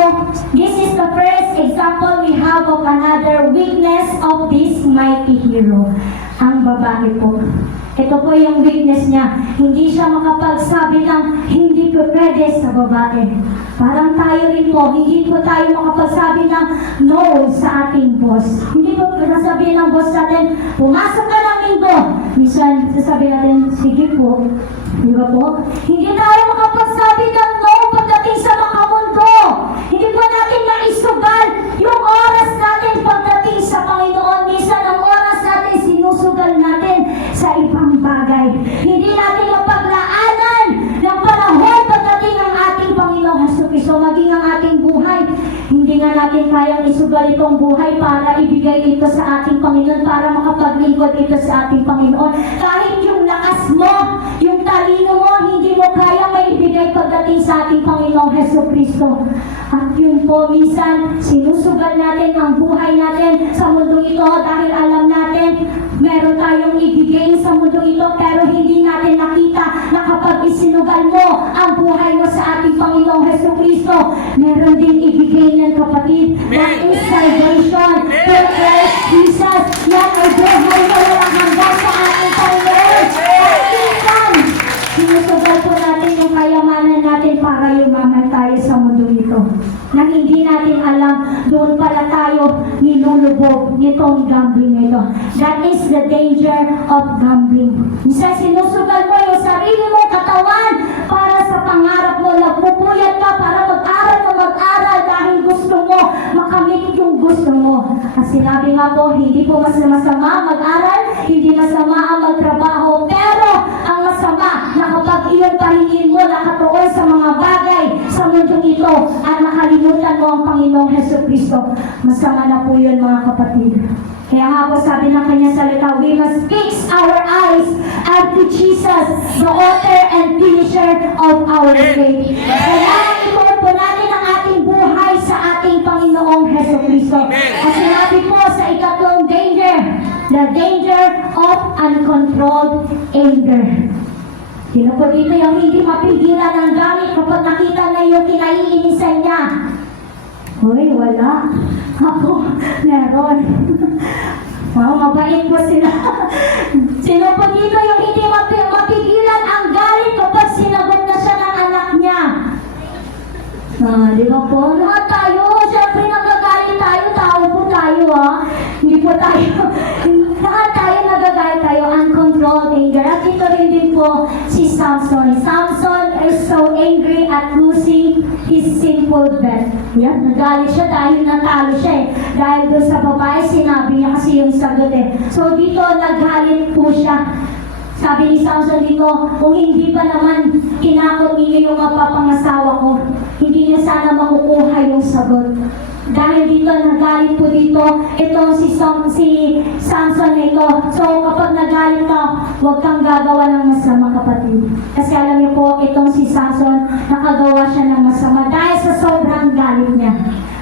this is the first example we have of another weakness of this mighty hero. Ang babae po. Ito po yung weakness niya. Hindi siya makapagsabi ng hindi po pwede sa babae. Parang tayo rin po, hindi po tayo makapagsabi ng no sa ating boss. Hindi po nasabihin ng boss natin, pumasok ka ng linggo. Minsan, sasabihin natin, sige po. Di ba po? Hindi tayo makapagsabi ng no pagdating sa makamundo. Hindi po natin maisugal yung oras natin pagdating sa Panginoon. Minsan, ang oras natin sinusugal natin sa ibang bagay. Hindi natin mapaglaanan ng panahon pagdating ang ating Panginoong Jesucristo, maging ang ating buhay. Hindi nga natin kayang isugal itong buhay para ibigay ito sa ating Panginoon, para makapaglingkod ito sa ating Panginoon. Kahit yung lakas mo, yung talino mo, hindi mo kaya maibigay pagdating sa ating Panginoong Jesucristo. At yun po, minsan, sinusugal natin ang buhay natin sa mundong ito dahil alam natin, meron tayong ibigay sa mundong ito, pero hindi natin nakita na kapag isinugal mo ang buhay mo sa ating Panginoong Jesucristo, meron din ibigay niyan, kapatid. That is salvation. Through Christ Jesus. Yan ay buhay na walang hanggan sa ating Panginoon. At minsan, sinusugal po natin yung kayamanan natin para yumaman tayo sa mundo ito. Nang hindi natin alam, doon pala tayo nilulubog nitong gambling ito. That is the danger of gambling. Minsan sinusugal mo yung sarili mong katawan para sa pangarap mo. Nagpupuyat ka para mag-aral dahil gusto mo makamit yung gusto mo. At sinabi nga po, hindi po masama mag-aral, hindi masama ang magtrabaho, pero ang masama na kapag iyong pahingin mo nakatuon sa mga bagay sa mundong ito at nakalimutan mo ang Panginoong Jesucristo, masama na po yun, mga kapatid. Kaya nga po sabi ng kanyang salita, we must fix our eyes unto Jesus, the author and finisher of our faith. Kaya ituon po natin ang ating buhay sa ating Panginoong Jesucristo. At sinabi po sa ikatlong danger, the danger of uncontrolled anger. Sino po dito yung hindi mapigilan ng gamit kapag nakita na yung kinaiinisan niya? Hoy, wala. Ako, meron. Wow, mabait po sila. Sino po dito yung hindi mapigilan ang galit kapag sinagot na siya ng anak niya? Di ba po? Lahat tayo, syempre nagagalit tayo, tao po tayo Hindi po tayo, lahat tayo nagagalit tayo, uncontrolled anger. At ito rin din po si Samson. Samson is so angry at losing his sinful bet. Yan, nagalit siya dahil natalo siya Dahil doon sa babae, sinabi niya kasi yung sagot So dito, nagalit po siya. Sabi ni Samson dito, kung hindi pa naman kinakot ninyo yung mapapangasawa ko, hindi niyo sana makukuha yung sagot. Dahil dito, nagalit po dito, itong si Samson na ito. So, kapag nagalit ka, huwag kang gagawa ng masama, kapatid. Kasi alam niyo po, itong si Samson, nakagawa siya ng masama dahil sa sobrang galit niya.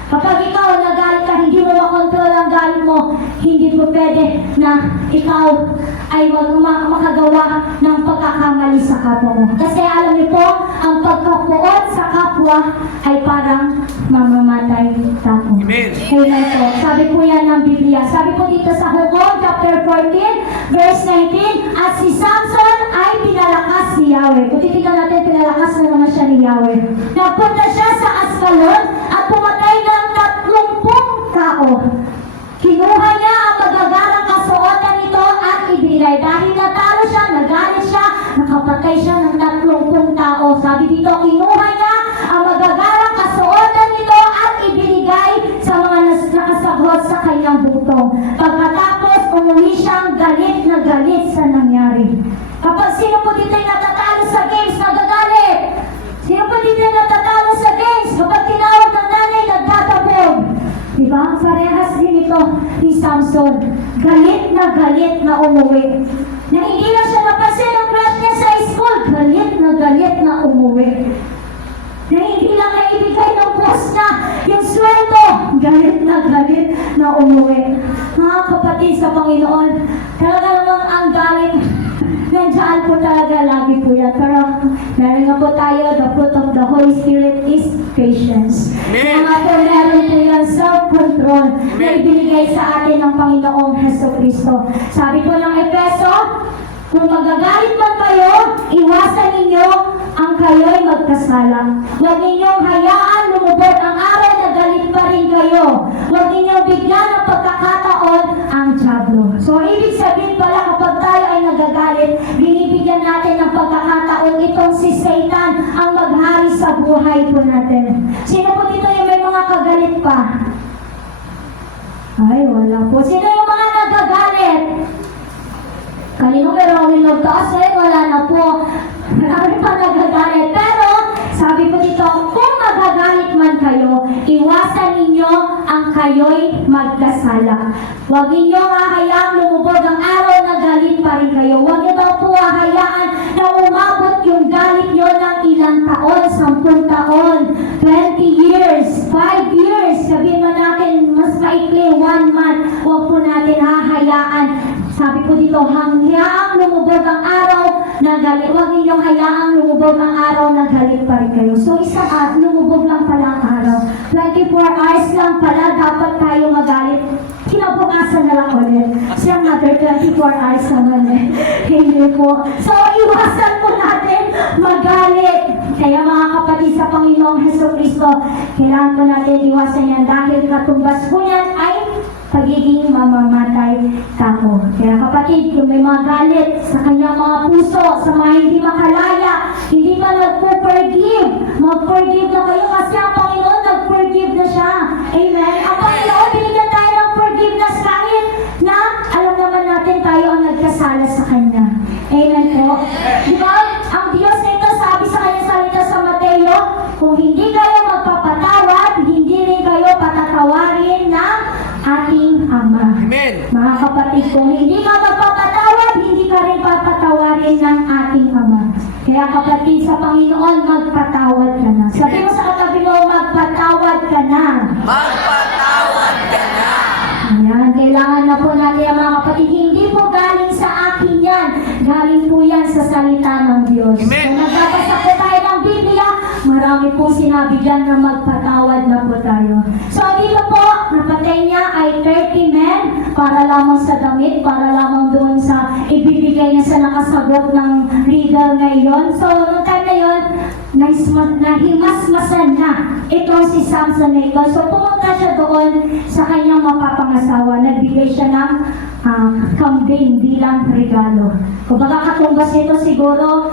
Kapag ikaw nagalit ka, hindi mo makontrol ang galit mo, hindi po pwede na ikaw ay makagawa ng pagkakamali sa kapwa mo. Kasi alam niyo po, ang pagkapuot sa kapwa ay parang mamamatay tayo. Amen. Amen po. Sabi po yan ng Biblia. Sabi po dito sa Hukod, chapter 14, verse 19, at si Samson ay pinalakas ni Yahweh. Kung titignan natin, pinalakas na naman siya ni Yahweh. Nagpunta siya sa Ascalon at pumatay ng 30 tao. Kinuha niya ang magagarang kasuotan nito at ibinigay. Dahil natalo siya, nagalit siya, nakapatay siya ng 30 tao. Sabi dito, kinuha niya ang magagarang kasuotan nito at ibinigay sa mga nakasagot sa kanyang butong. Pagkatapos, umuwi siyang galit na galit sa nangyari. Kapag sino po dito ay natatalo sa games, nagagalit. Sino po dito ay natatalo sa games? Kapag tinawag ng nanay, nagtatabog. Diba? Parehas din ito ni Samson. Galit na umuwi. Na hindi na siya napansin ang crush niya sa school. Galit na umuwi. Na hindi lang naibigay ng boss na yung sweldo. Galit na umuwi. Mga kapatid sa Panginoon, talaga namang ang galit. Nandiyan po talaga lagi po yan. Pero meron nga po tayo, the fruit of the Holy Spirit is patience. Kaya nga po meron po yan self-control na ibinigay sa atin ng Panginoong Heso Kristo. Sabi po ng Efeso, kung magagalit man kayo, iwasan ninyo ang kayo'y magkasala. Huwag ninyong hayaan lumubog ang araw na galit pa rin kayo. Huwag ninyong bigyan ng pagkakataon ang dyablo. So, ibig sabihin pala kapag tayo ay nagagalit, binibigyan natin ng pagkakataon itong si Satan ang maghari sa buhay po natin. Sino po dito yung may mga kagalit pa? Ay, wala po. Sino yung mga nagagalit? Kanino meron yung nagtaas wala na po. Marami pa nagagalit. Pero, sabi po dito, kung magagalit man kayo, iwasan ninyo ang kayo'y magkasala. Huwag ninyo hahayaang lumubog ang araw na galit pa rin kayo. Huwag niyo daw po hahayaan na umabot yung galit nyo ng ilang taon, 10 taon, 20 years, 5 years. Sabihin mo natin, mas maikli, 1 month. Huwag po natin hahayaan. Sabi ko dito, hanggang lumubog ang araw na galit. Huwag ninyong hayaang lumubog ang araw na galit pa rin kayo. So, isang lumubog lang pala ang araw. 24 hours lang pala dapat tayo magalit. Kinabukasan na lang ulit. Kasi another 24 hours naman Hindi po. So, iwasan po natin magalit. Kaya mga kapatid sa Panginoong Heso Kristo, kailangan po natin iwasan yan dahil katumbas po yan ay pagiging mamamatay tao. Kaya kapatid, kung may mga galit sa kanyang mga puso, sa mga hindi makalaya, hindi pa nagpo-forgive, mag-forgive na kayo kasi ang Panginoon nag-forgive na siya. Amen? Ang Panginoon, binigyan tayo ng forgiveness kahit na alam naman natin tayo ang nagkasala sa Kanya. Amen po? Diba? Ang Diyos na ito, sabi sa Kanya salita sa Mateo, kung hindi kayo magpapatawad, hindi rin kayo patatawarin ng ating Ama. Amen. Mga kapatid, kung hindi ka magpapatawad, hindi ka rin papatawarin ng ating Ama. Kaya kapatid sa Panginoon, magpatawad ka na. Sabi mo sa katabi mo, magpatawad ka na. Magpatawad ka na. Ayan, kailangan na po natin ang mga kapatid. Hindi po galing sa akin yan. Galing po yan sa salita ng Diyos. Amen. Kung nagbabasa po tayo ng Biblia, marami pong sinabi dyan na magpatawad na po tayo. So dito po, napatay niya ay 30 men para lamang sa damit, para lamang doon sa ibibigay niya sa nakasagot ng riddle na iyon. So, noong time na yun, nahimasmasan na itong si Samson na ito. So pumunta siya doon sa kanyang mapapangasawa. Nagbigay siya ng kambing bilang regalo. Kung baka katumbas nito siguro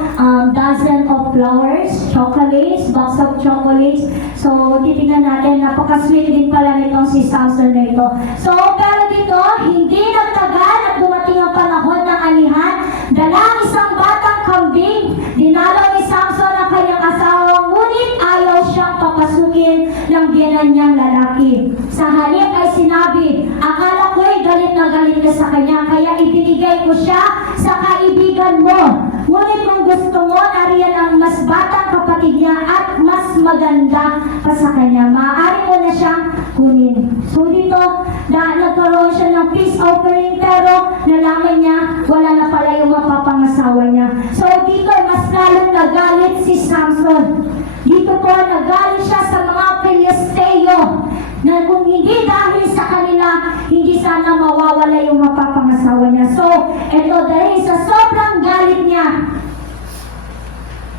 dozen of flowers, chocolates, box of chocolates. So titingnan natin, napaka-sweet din pala nitong si Samson na ito. So pero dito, hindi nagtagal at dumating ang panahon ng anihan. Dalang isang batang kambing, dinalaw ni Samson ang kanyang asawa, ngunit ayaw siyang papasukin ng biyenan niyang lalaki. Sa halip ay sinabi, akala ko'y galit na galit ka sa kanya, kaya ibinigay ko siya sa kaibigan mo. Ngunit kung gusto mo, nariyan ang mas batang kapatid niya at mas maganda pa sa kanya. Maaari mo na siyang kunin. So dito, nagkaroon siya ng peace offering, pero nalaman niya, wala na pala yung mapapangasawa niya. So dito, mas lalong nagalit si Samson. Dito po, nagalit siya sa mga Pilisteo na kung hindi dahil sa kanila, hindi sana mawawala yung mapapangasawa niya. So, ito dahil sa sobrang galit niya,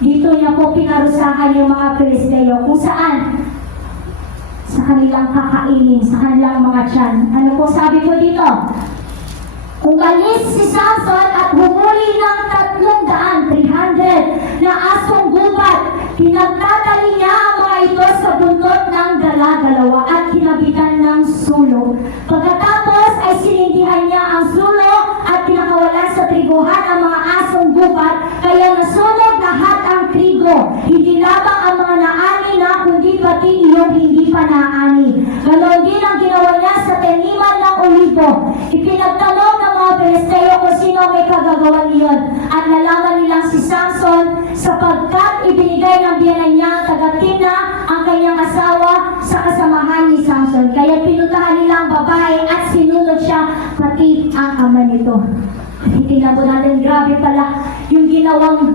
dito niya po pinarusahan yung mga Pilisteo kung saan sa kanilang kakainin, sa kanilang mga tiyan. Ano po sabi ko dito? Umalis si Samson at humuli ng 300 na asong gubat. Pinagtatali niya ang mga ito sa buntot ng dala-dalawa at kinabitan ng sulo. Pagkatapos ay sinindihan niya ang sulo at pinakawalan sa triguhan ang mga asong gubat, kaya nasunog lahat ang trigo. Hindi lamang ang mga naani na, kundi pati iyong hindi pa naani. Ganon din ang ginawa niya sa taniman ng olibo. Ipinagtanong ng mga Pilisteo kung sino may kagagawan niyon. At nalaman nilang si Samson, sapagkat ibinigay ng biyenan niya taga-Timna ang kanyang asawa sa kasamahan ni Samson. Kaya pinuntahan nila ang babae at sinunod siya, pati ang ama nito. Tingnan po natin, grabe pala yung ginawang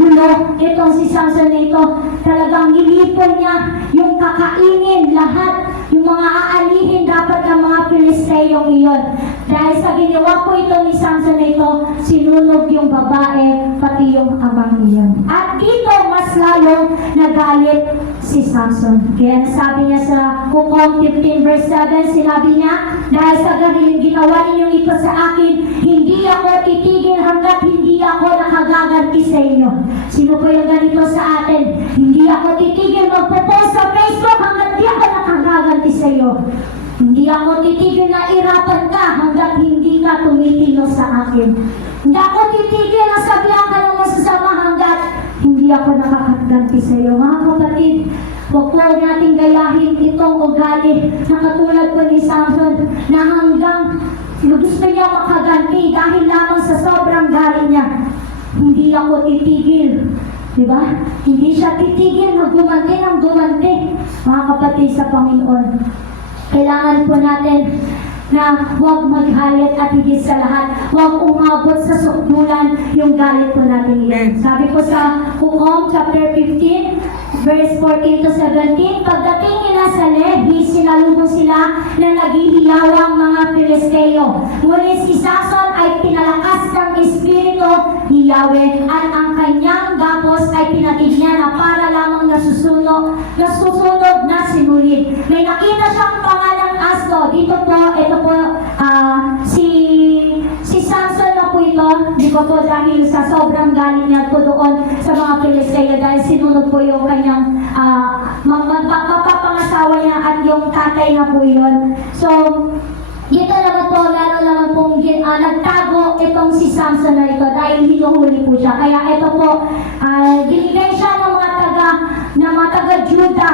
gulo itong si Samson na ito. Talagang nilipon niya yung kakainin lahat, yung mga aalihin dapat ng mga Pilisteyong iyon. Dahil sa ginawa po ito ni Samson na ito, sinunog yung babae, pati yung amang iyon. At dito mas lalong nagalit si Samson. Kaya sabi niya sa Hukom 15 verse 7, sinabi niya, dahil sa ginawa ninyong ito sa akin, hindi ako titigil hanggat hindi ako nakagaganti sa inyo. Sino po yung ganito sa atin? Hindi ako titigil magpo-post sa Facebook hanggat di ako nakagaganti sa iyo. Hindi ako titigil na irapan ka hanggat hindi ka tumitino sa akin. Hindi ako titigil na sabihan ka ng masasama hanggat hindi ako nakakaganti sa iyo. Mga kapatid, huwag po natin gayahin itong ugali na katulad po ni Samson na hanggang gusto niya makaganti dahil lamang sa sobrang galit niya. Hindi ako titigil. Diba? Hindi siya titigil na gumanti ng gumanti. Mga kapatid sa Panginoon, kailangan po natin na huwag maghalit at higit sa lahat, huwag umabot sa sukdulan yung galit po natin iyon. Sabi po sa Hukom chapter 15, verse 14 to 17, pagdating nila sa Lehi, sinalubong sila na naghihiyawang mga Pilisteo. Ngunit si Samson ay pinalakas ng Espiritu ni Yahweh at ang kanyang gapos ay pinatid niya na para lamang nasusunog na sinulid. May nakita siyang pangalang asno. Dito po, ito po, si Samson na po ito, di ba po dahil sa sobrang galing niya po doon sa mga Pilisteo dahil sinunod po yung kanyang mapapangasawa niya at yung tatay na po yun. So, dito naman po, lalo naman pong nagtago itong si Samson na ito dahil hinuhuli po siya. Kaya ito po, binigay siya ng mga taga-Juda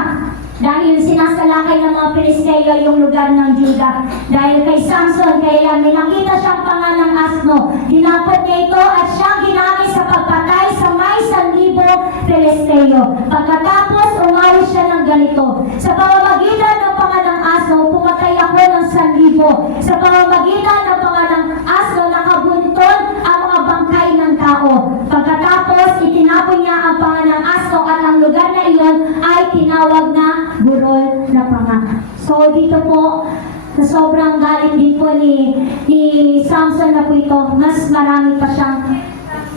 dahil sinasalakay ng mga Pilisteo yung lugar ng Juda. Dahil kay Samson, kaya may nakita siyang pangalang asno. Dinapot niya ito at siyang ginamit sa pagpatay sa may 1,000 Pilisteo. Pagkatapos, umawit siya ng ganito. Sa pamamagitan ng pangalang asno, pumatay ako ng 1,000. Sa pamamagitan ng pangalang asno, nakabuntol ang mga bangkay ng tao. Pagkatapos, itinapon niya ang pangalang asno at ang lugar na iyon ay tinawag na burol na panga. So dito po, sa sobrang galit din po ni Samson na po ito, mas marami pa siyang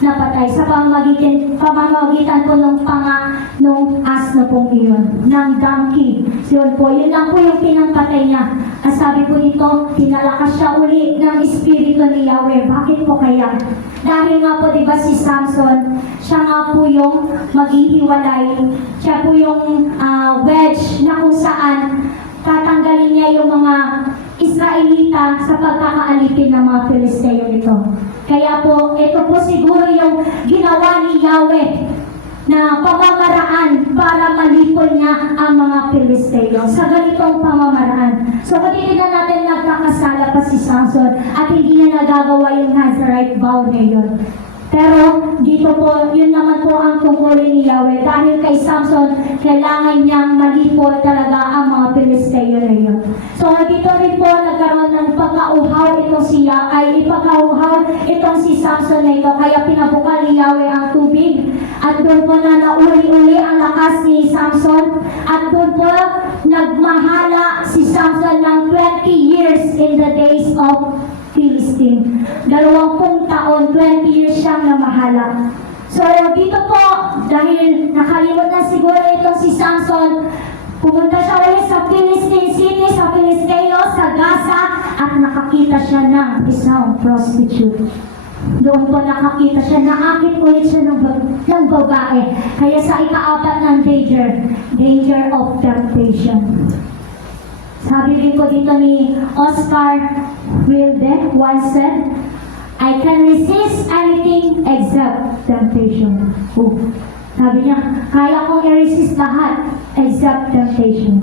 napatay sa pamamagitan po nung asno pong iyon, ng donkey. So yun po, yun lang po yung pinampatay niya. At sabi po nito, pinalakas siya uli ng Espiritu ni Yahweh. Bakit po kaya? Dahil nga po, di ba si Samson, siya nga po yung maghihiwalay. Siya po yung wedge na kung saan tatanggalin niya yung mga Israelita sa pagkakaalipin ng mga Filisteo nito. Kaya po, ito po siguro yung ginawa ni Yahweh na pamamaraan para malipol niya ang mga Filisteo sa ganitong pamamaraan. So, patitignan natin nagkakasala pa si Samson at hindi niya nagagawa yung Nazarite vow ngayon. Pero dito po, yun naman po ang tungkulin ni Yahweh. Dahil kay Samson, kailangan niyang malipol talaga ang mga Filisteo na yun. So dito rin po nagkaroon ng pagkauhaw itong itong si Samson na ito. Kaya pinabukal ni Yahweh ang tubig. At doon po na nauli-uli ang lakas ni Samson. At doon po nagmahala si Samson ng 20 years in the days of Philistine. 20 taon, 20 years siyang namahala. So, dito po, dahil nakalimot na siguro itong si Samson, pumunta siya ulit sa Philistine City, sa Filisteo, sa Gaza, at nakakita siya ng isang prostitute. Doon po nakakita siya, naakit ulit siya ng babae. Kaya sa ika-4 ng danger of temptation. Sabi rin ko dito ni Oscar Wilde once said, I can resist anything except temptation. Sabi niya, kaya kong i-resist lahat except temptation.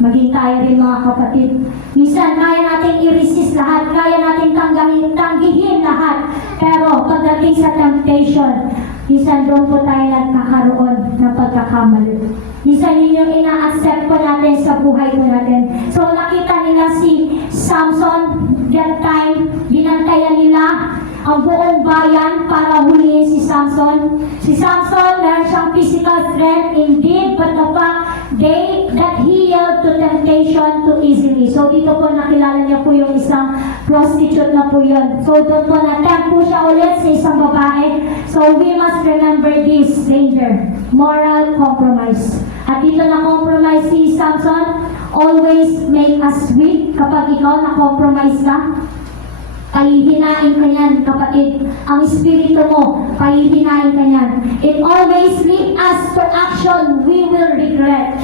Maging tayo rin mga kapatid. Minsan, kaya natin i-resist lahat, kaya natin tanggihin lahat. Pero pagdating sa temptation, minsan doon po tayo nagkakaroon ng pagkakamali. Minsan yun yung ina-accept po natin sa buhay po natin. So nakita nila si Samson, that time, binantayan nila ang buong bayan para huliin si Samson. Si Samson, meron siyang physical strength indeed, but the fact that he yielded to temptation too easily. So dito po nakilala niya po yung isang prostitute na po yun. So doon po na-tempt po siya ulit sa isang babae. So we must remember this danger, moral compromise. At dito na-compromise si Samson, always make us weak. Kapag ikaw na-compromise ka, pahihinain ka yan, kapatid. Ang espiritu mo, pahihinain ka yan. It always leads us to action we will regret.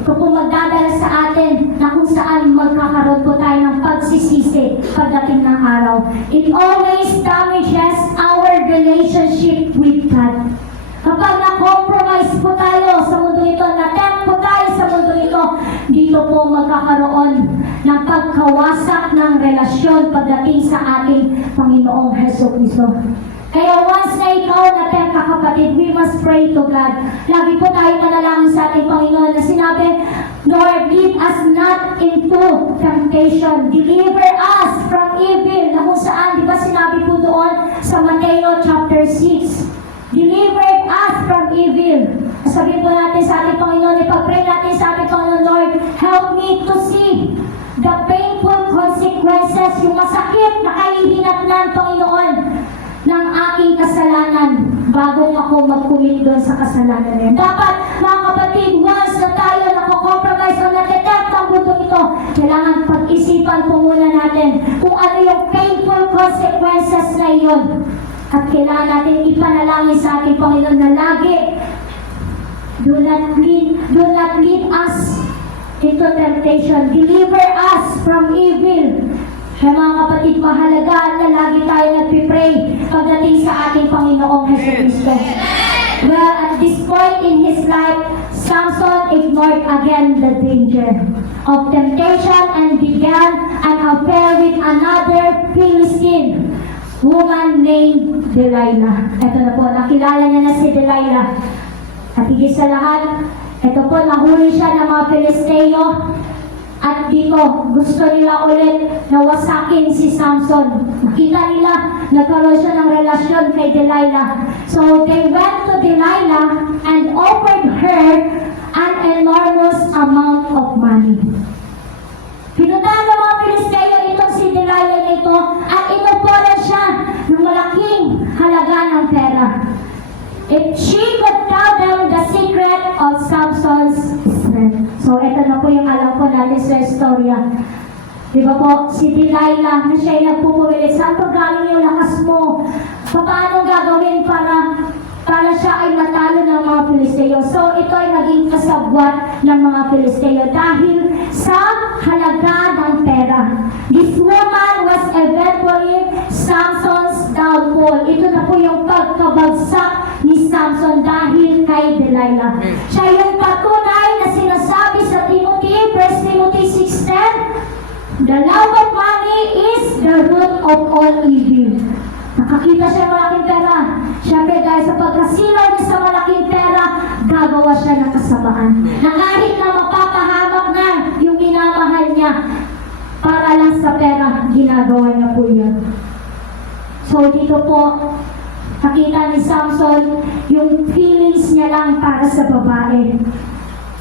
Ito po magdadala sa atin na kung saan magkakaroon po tayo ng pagsisisi pagdating ng araw. It always damages our relationship with God. Kapag na-compromise po tayo sa mundo ito, na-tempt po tayo sa mundo ito, dito po magkakaroon ng pagkawasak ng relasyon pagdating sa ating Panginoong Jesucristo. Kaya once na ikaw na-tempt ka, kapatid, we must pray to God. Lagi po tayo manalangin sa ating Panginoon na sinabi, Lord, lead us not into temptation. Deliver us from evil. Na kung saan, di ba sinabi po doon sa Mateo chapter 6, deliver us from evil. Sabihin po natin sa ating Panginoon, ipag-pray natin sa ating Panginoon, Lord, help me to see the painful consequences, yung masakit na kahihinatnan, Panginoon, ng aking kasalanan bago ako mag-commit doon sa kasalanan niya. Dapat, mga kapatid, once na tayo nako-compromise o natetect ang buto ito, kailangan pag-isipan po muna natin kung ano yung painful consequences na iyon. At kailangan natin ipanalangin sa ating Panginoon na lagi, do not lead us into temptation. Deliver us from evil. Kaya mga kapatid, mahalaga na lagi tayo nagpipray pagdating sa ating Panginoong Jesucristo. Well, at this point in his life, Samson ignored again the danger of temptation and began an affair with another Philistine woman named Delilah. Ito na po, nakilala niya na si Delilah. At higit sa lahat, ito po, nahuli siya ng mga Filisteo. At dito, gusto nila ulit na wasakin si Samson. Nakita nila, nagkaroon siya ng relasyon kay Delilah. So, they went to Delilah and offered her an enormous amount of money. Pinuntahan ng mga Filisteo itong si Delilah nito at inuporan siya ng malaking pera. If she could tell them the secret of Samson's strength. So, ito na po yung alam po natin sa istorya. Di ba po, si Delilah, na siya'y nagpupumilit, saan pa galing yung lakas mo? Paano gagawin para siya ay matalo ng mga Pilisteo? So, ito ay naging kasabwat ng mga Pilisteo dahil sa halaga ng pera. This woman was eventually Samson's downfall. Ito na po yung pagkabagsak ni Samson dahil kay Delilah. Siya yung patunay na sinasabi sa Timothy, 1 Timothy 6:10, the love of money is the root of all evil. Nakakita siya ng malaking pera. Siyempre dahil sa pagkasilaw niya sa malaking pera, gagawa siya ng kasamaan. Na kahit na mapapahamak na yung minamahal niya, para lang sa pera, ginagawa niya po yun. So dito po, nakita ni Samson yung feelings niya lang para sa babae.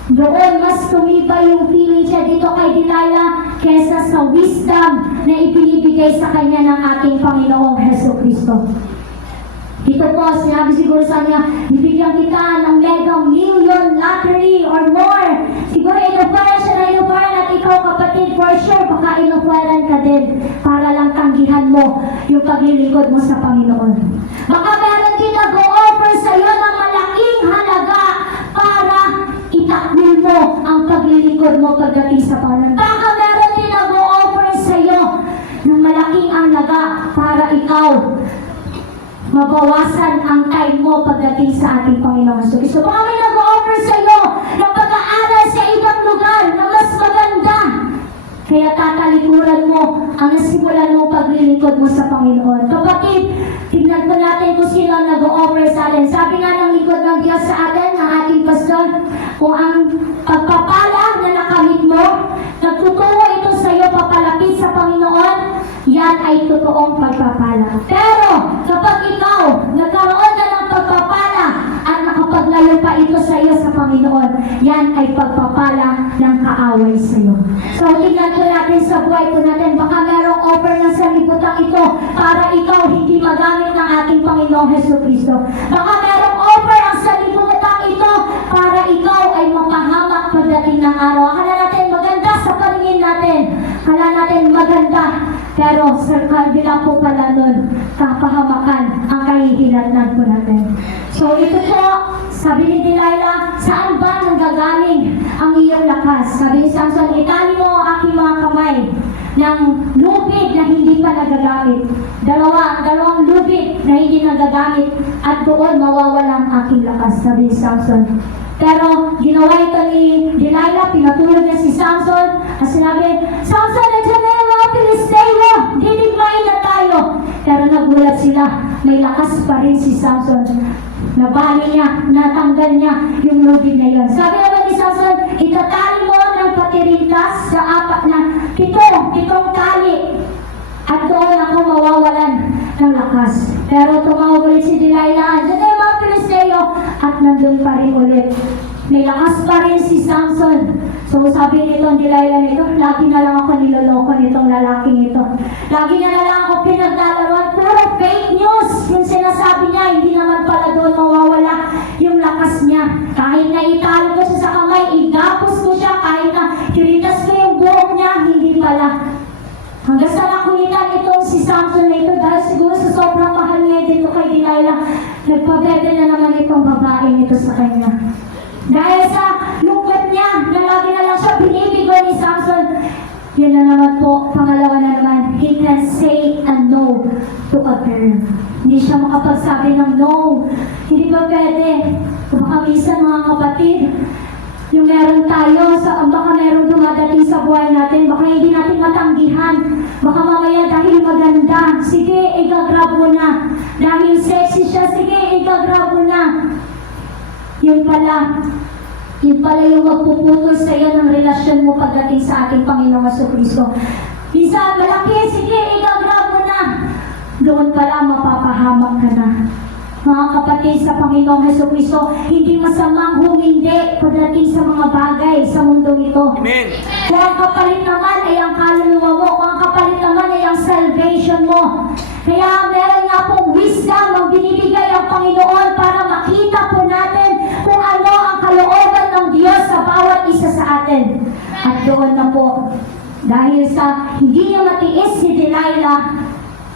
Doon mas tumibay yung feeling siya dito kay Delilah kesa sa wisdom na ibinibigay sa kanya ng ating Panginoong Hesukristo. Dito po, sinabi siguro sa kanya, bibigyan kita ng mega million lottery or more. Siguro inuparan siya na inuparan at ikaw kapatid, for sure, baka inuparan ka din para lang tanggihan mo yung paglilingkod mo sa Panginoon. Baka meron din nag-o-offer sa iyo ng malaking halaga para itakwil mo ang paglilingkod mo pagdating sa Panginoon. Baka meron din nag-o-offer sa iyo ng malaking halaga para ikaw mabawasan ang time mo pagdating sa ating Panginoon Jesucristo. Baka may nag-o-offer sa iyo ng pag-aaral sa ibang lugar na mas maganda. Kaya tatalikuran mo ang nasimulan mo paglilingkod mo sa Panginoon. Kapatid, tignan po natin kung sino ang nag-o-offer sa atin. Sabi nga ng lingkod ng Diyos sa atin, ng ating pastor, kung ang pagpapala na nakamit mo, nagtutungo ito sa iyo papalapit sa Panginoon, yan ay totoong pagpapala. Pero, kapag ikaw nagkaroon ka ng pagpapala at nakapaglayo pa ito sa iyo sa Panginoon, yan ay pagpapala ng kaaway sa iyo. So, tingnan po natin sa buhay po natin, baka merong offer ng sanlibutan ito para ikaw hindi magamit ng ating Panginoong Hesukristo. Baka merong offer ang sanlibutan ito para ikaw ay mapahamak pagdating ng araw. Akala natin maganda sa paningin natin. Akala natin maganda. Pero sa kabila po pala nun, kapahamakan ang kahihinatnan po natin. So ito po, sabi ni Delilah, saan ba nanggagaling ang iyong lakas? Sabi ni Samson, itali mo ang aking mga kamay ng lubid na hindi pa nagagamit. Dalawang lubid na hindi nagagamit at doon mawawala ang aking lakas, sabi ni Samson. Pero ginawa ito ni Delilah, pinatulog niya si Samson at sinabi, Samson, nandiyan na yung mga Pilisteo, didigmain na tayo. Pero nagulat sila, may lakas pa rin si Samson. Nabali niya, natanggal niya yung lubid na yun. Sabi naman ni Samson, itatali mo ng patirintas sa pitong tali. At doon ako mawawalan ng lakas. Pero tumawag ulit si Delilah, dyan na yung mga Pilisteo, at nandun pa rin ulit. May lakas pa rin si Samson. So sabi nitong Delilah nito, lagi na lang ako niloloko nitong lalaking ito. Lagi na lang ako pinaglalaroan. Puro fake news yung sinasabi niya. Hindi naman pala doon mawawala yung lakas niya. Kahit na italo ko siya sa kamay, igapos ko siya. Kahit na tiritas ko yung buhok niya, hindi pala. Hanggang sa nakulitan itong si Samson na ito dahil siguro sa sobrang mahal niya dito kay Delilah, nagpabebe na naman itong babae nito sa kanya. Dahil sa lungkot niya, na lagi na lang siya binibigo ni Samson, yun na naman po, pangalawa na naman, he can say a no to a girl. Hindi siya makapagsabi ng no. Hindi ba pwede? Baka minsan mga kapatid, yung meron tayo, baka meron dumadating sa buhay natin, baka hindi natin matanggihan. Baka mamaya dahil maganda, sige, igagrab mo na. Dahil sexy siya, sige, igagrab mo na. Yun pala yung magpuputol sa iyo ng relasyon mo pagdating sa ating Panginoong Jesucristo. Minsan, malaki, sige, igagrab mo na. Doon pala mapapahamak ka na. Mga kapatid sa Panginoong Jesucristo, hindi masamang humindi pagdating sa mga bagay sa mundong ito. Amen. Kung ang kapalit naman ay ang kaluluwa mo, kung ang kapalit naman ay ang salvation mo. Kaya meron nga pong wisdom ang binibigay ang Panginoon doon na po, dahil sa hindi niya matiis si Delilah,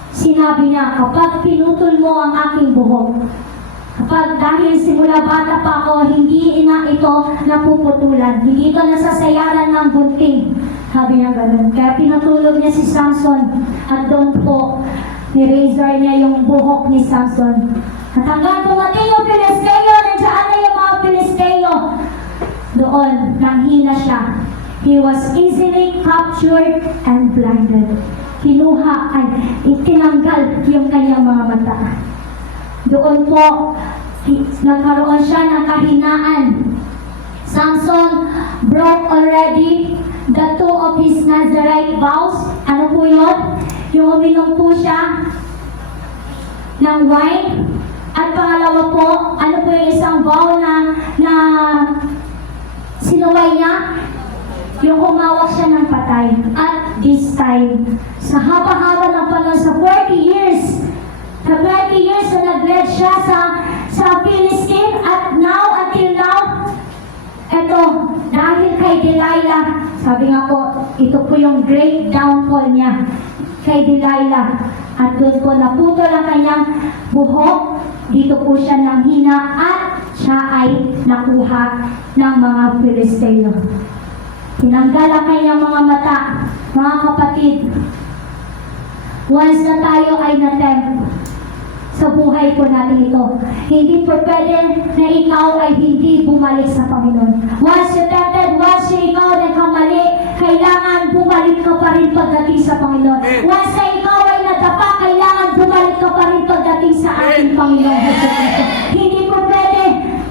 sinabi niya, kapag pinutol mo ang aking buhok, kapag dahil simula bata pa ako, hindi na ito napuputulan, hindi ito nasasayaran ng gunting. Sabi niya ganun. Kaya pinatulog niya si Samson at doon po, ni-razor niya yung buhok ni Samson. At hanggang dumating yung Filisteo, nandiyan na yung mga Filisteo. Doon, nanghina siya. He was easily captured and blinded. Kinuha ay itinanggal yung kanyang mga mata. Doon po, nagkaroon siya ng kahinaan. Samson broke already the two of his Nazarite vows. Ano po yun? Yung uminom po siya ng wine. At pangalawa po, ano po yung isang vow na sinuway niya? Yung humawak siya ng patay. At this time, sa haba-haba ng panahon, sa 40 years na nag-led siya sa Philistine, at now, until now, eto, dahil kay Delilah, sabi nga po, ito po yung great downfall niya kay Delilah. At doon po naputol ang kanyang buhok, dito po siya nanghina at siya ay nakuha ng mga Filisteo. Tinanggal ang kanyang mga mata. Mga kapatid, once na tayo ay natempt sa buhay po natin ito, hindi po pwede na ikaw ay hindi bumalik sa Panginoon. Once you tempted, once ikaw nagkamali, kailangan bumalik ka pa rin pagdating sa Panginoon. Once na ikaw ay nadapa, kailangan bumalik ka pa rin pagdating sa ating Panginoon. Hindi po pwede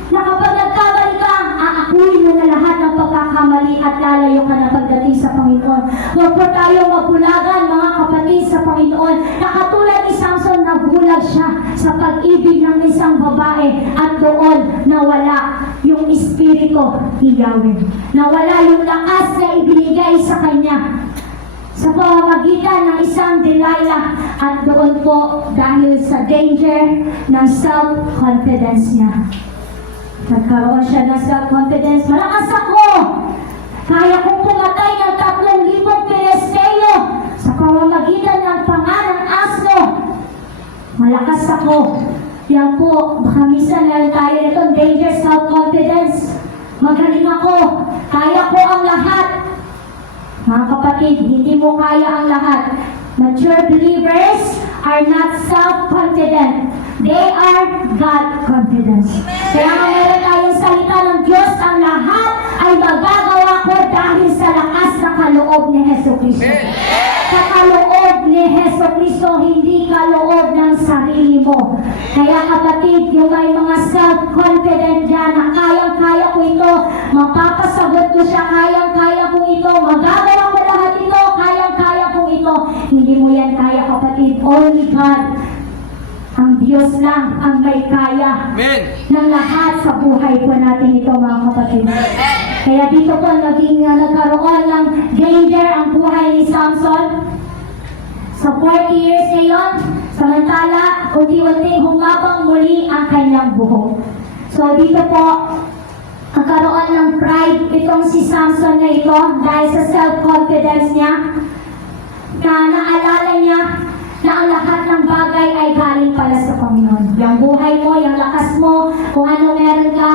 na kapag nagkamali ka, aakuin mo na lahat ng pagkakamali at lalayo ka na pagdating sa Panginoon. Huwag po tayo magbulagan, mga kapatid, sa Panginoon. Nakatulad ni Samson, nabulag siya sa pag-ibig ng isang babae at doon nawala yung espiritu ni Yahweh. Nawala yung lakas na ibinigay sa kanya sa pamamagitan ng isang Delilah, at doon po dahil sa danger ng self-confidence niya. Nagkaroon siya ng self-confidence. Malakas ako! Kaya kong pumatay ng 3,000 Filisteo sa pamamagitan ng panganang asno. Malakas ako. Yan po, baka minsan meron tayo nitong danger self-confidence. Magaling ako. Kaya ko ang lahat. Mga kapatid, hindi mo kaya ang lahat. Mature believers are not self-confident. They are God-confidence. Kaya nga meron tayong salita ng Diyos, ang lahat ay magagawa ko dahil sa lakas na kaloob ni Jesucristo. Sa kaloob ni Jesucristo, hindi kaloob ng sarili mo. Kaya kapatid, yung may mga self-confident dyan na kayang-kaya ko ito, mapapasagot ko siya, kayang-kaya ko ito, magagawa ko lahat ito, kayang-kaya ko ito. Hindi mo yan kaya, kapatid. Only God, ang Diyos lang ang may kaya ng lahat sa buhay po natin ito, mga kapatid. Kaya dito po nagkaroon ng danger ang buhay ni Samson. Sa 40 years na yun, samantala, unti-unting humabang muli ang kanyang buhok. So dito po, nagkaroon ng pride itong si Samson na ito dahil sa self-confidence niya, na naalala niya na ang lahat ng bagay ay galing pala sa Panginoon. Yung buhay mo, yung lakas mo, kung ano meron ka,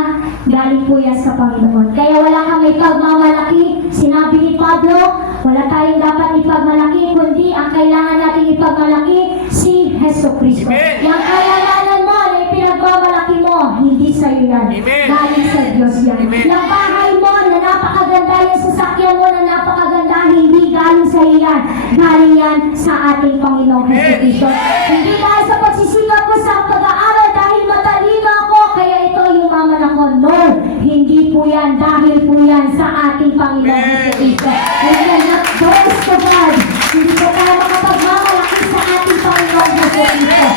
galing po yan sa Panginoon. Kaya wala kang ipagmamalaki. Sinabi ni Pablo, wala tayong dapat ipagmalaki, kundi ang kailangan natin ipagmalaki si Jesucristo. Yung kayamanan mo na ipinagmamalaki mo, hindi sa iyo yan. Galing sa Diyos yan. Yung bahay mo na napakaganda, yung sasakyan mo na napakaganda, hindi galing sa iyo yan. Galing yan sa ating Panginoon Jesucristo. Hindi dahil sa pagsisikap ko sa pag-aaral dahil matalino ako, kaya ito yung mama ako. No, hindi po yan. Dahil po yan sa ating Panginoon Jesucristo. We cannot boast to God. Hindi po tayo makapagmamalaki sa ating Panginoon Jesucristo.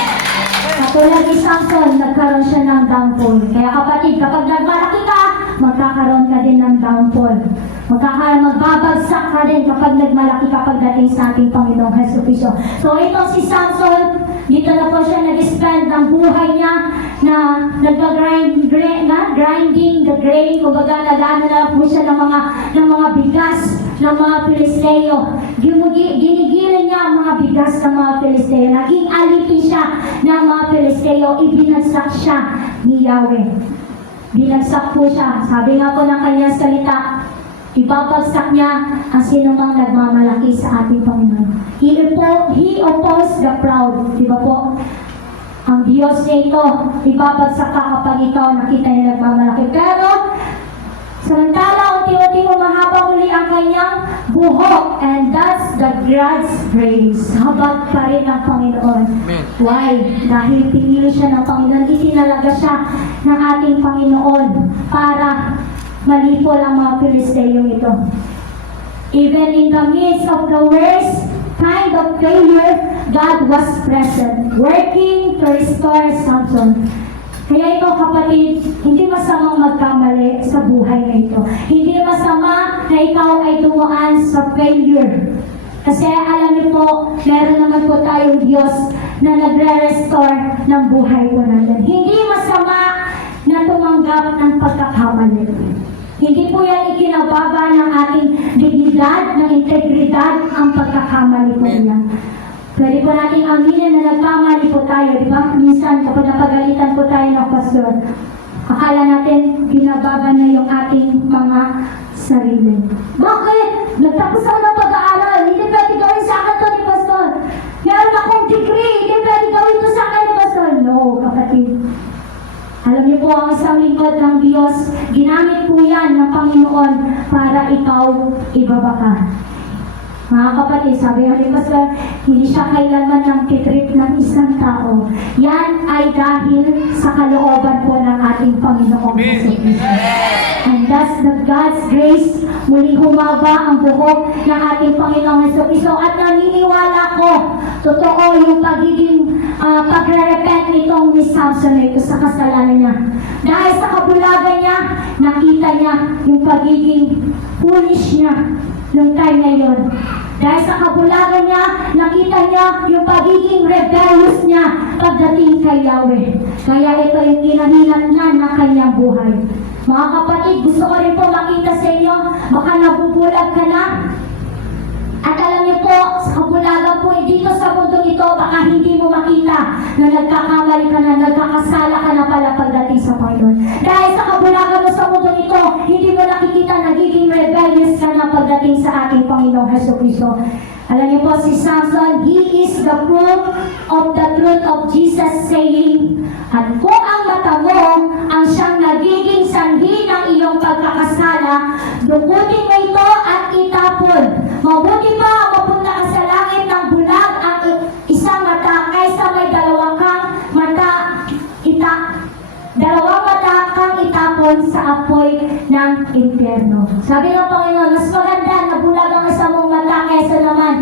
Katulad ni Samson, nagkaroon siya ng downfall. Kaya kapatid, kapag nagmalaki ka, magkakaroon ka din ng downfall. Magbabagsak ka din kapag nagmalaki ka pagdating sa ating Panginoong Jesucristo. So itong si Samson, Dito na po siya nag-spend ng buhay niya na grinding the grain. Kumbaga, nag-ano na po siya ng mga bigas ng mga Pilisteo. Ginigilan niya ang mga bigas ng mga Pilisteo. Naging alipin siya ng mga Pilisteo. Ibinagsak siya ni Yahweh. Binagsak po siya. Sabi nga po ng kanyang salita, ibabagsak niya ang sinumang nagmamalaki sa ating Panginoon. He opposed the proud. Di ba po? Ang Diyos na ito, ibabagsak ka kapag ikaw nakita niya nagmamalaki. Pero, samantala, unti-unti mahaba muli ang kanyang buhok. And that's the God's grace. Habag pa rin ang Panginoon. Why? Dahil pinili siya ng Panginoon. Itinalaga siya ng ating Panginoon para malipol ang mga Pilisteo ito. Even in the midst of the worst kind of failure, God was present, working to restore Samson. Kaya ito kapatid, hindi masamang magkamali sa buhay na ito. Hindi masama na ikaw ay dumaan sa failure. Kasi alam niyo po, meron naman po tayong Diyos na nagre-restore ng buhay po natin. Hindi masama na tumanggap ng pagkakamali. Hindi po yan ikinababa ng ating dignidad, ng integridad ang pagkakamali po yan. Pwede po natin aminin na nagkamali po tayo, di ba? Minsan kapag napagalitan po tayo ng pastor, akala natin binababa na yung ating mga sarili. Bakit? Nagtapos ako ng pag-aaral, hindi pwede gawin sa akin to ni pastor. Meron akong degree, hindi pwede gawin to sa akin ni pastor. No, kapatid. Alam niyo po, ang isang lingkod ng Diyos, ginamit po yan ng Panginoon para ikaw ibaba ka. Mga kapatid, sabi nga ni Pastor, hindi siya kailanman ng titrip ng isang tao. Yan ay dahil sa kalooban po ng ating Panginoon. And that's the God's grace. Muling humaba ang buhok ng ating Panginoong Jesucristo. At naniniwala ko, totoo yung pagiging pagre-repent nitong ni Samson ito sa kasalanan niya. Dahil sa kabulagan niya, nakita niya yung pagiging foolish niya noong time na yun. Dahil sa kabulagan niya, nakita niya yung pagiging rebellious niya pagdating kay Yahweh. Kaya ito yung kinahinat na ng kanyang buhay. Mga kapatid, gusto ko rin po makita sa inyo, baka nabubulag ka na. At alam niyo po, sa kabulagan po, dito sa mundong ito, baka hindi mo makita na nagkakamali ka na, nagkakasala ka na pala pagdating sa Panginoon. Dahil sa kabulagan mo sa mundong ito, hindi mo nakikita nagiging rebellious ka na pagdating sa ating Panginoong Jesucristo. Alam niyo po, si Samson, he is the proof of the truth of Jesus saying, at kung ang mata mo ang siyang nagiging sanhi ng iyong pagkakasala, dukutin mo ito at itapon. Mabuti pa ang mapunta ka sa langit ng bulag ang isang mata kaysa may dalawang mata kang itapon sa apoy ng impyerno. Sabi ng Panginoon, mas maganda na bulag ang isang mong mata kaysa naman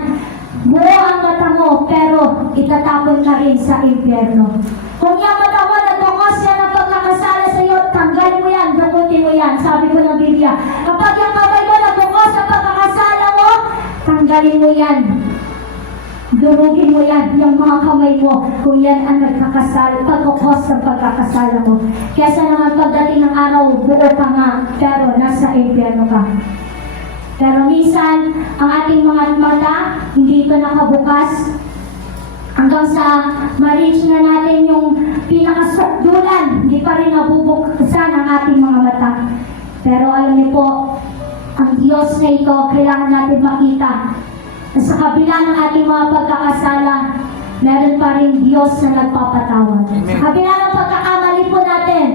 buo ang mata mo, pero itatapon ka rin sa impyerno. Kung yung mata mo nagkakos yan ang pagkakasala sa iyo, tanggalin mo yan, dakutin mo yan. Sabi ko ng Biblia, kapag yung kamay mo nagkakos ang pagkakasala mo, tanggalin mo yan. Durugin mo yan, yung mga kamay mo, kung yan ang nagkakasala, pagkakos ng pagkakasala mo. Kesa naman pagdating ng araw, buo ka nga, pero nasa impyerno ka. Pero minsan, ang ating mga mata, hindi ito nakabukas. Hanggang sa ma-reach na natin yung pinakasukdulan, hindi pa rin nabubuksan ang ating mga mata. Pero alam niyo po, ang Diyos na ito, kailangan natin makita na sa kabila ng ating mga pagkakasala, meron pa rin Diyos na nagpapatawad. Sa kabila ng pagkakamali po natin,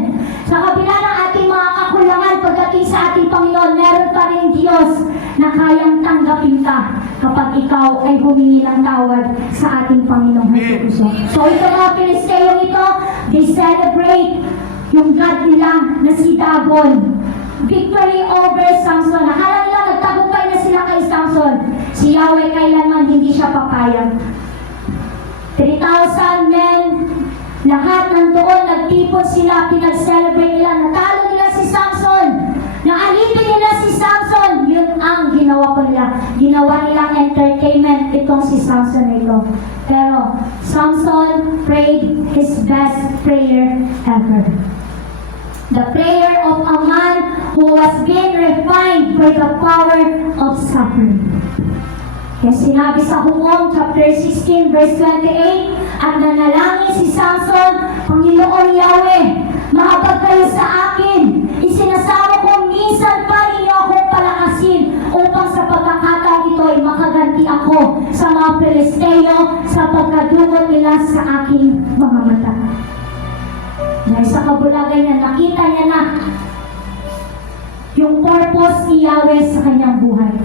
sa kabila ng ating mga kakulangan pagdating sa ating Panginoon, meron pa rin Diyos na kayang tanggapin ka kapag ikaw ay humingi ng tawad sa ating Panginoong Jesucristo. So ito mga Pilisteo ito, they celebrate yung God nila na si Dagon. Victory over Samson. Akala nila nagtagumpay na sila kay Samson. Si Yahweh kailanman hindi siya papayag. 3,000 men, lahat nandoon, nagtipon sila, pinag-celebrate nila, natalo nila si Samson. Naalipin nila si Samson. Yun ang ginawa ko nila. Ginawa nilang entertainment itong si Samson na ito. Pero Samson prayed his best prayer ever. The prayer of a man who was being refined by the power of suffering. Kaya sinabi sa Hukom chapter 16 verse 28, at nanalangin si Samson, Panginoon Yahweh, mahabag kayo sa akin. Isinasama ko minsan pa ninyo akong palakasin upang sa pagkakataong ito ay makaganti ako sa mga Pilisteo sa pagkadugot nila sa aking mga mata. Dahil sa kabulagan niya, nakita niya na yung purpose ni Yahweh sa kanyang buhay.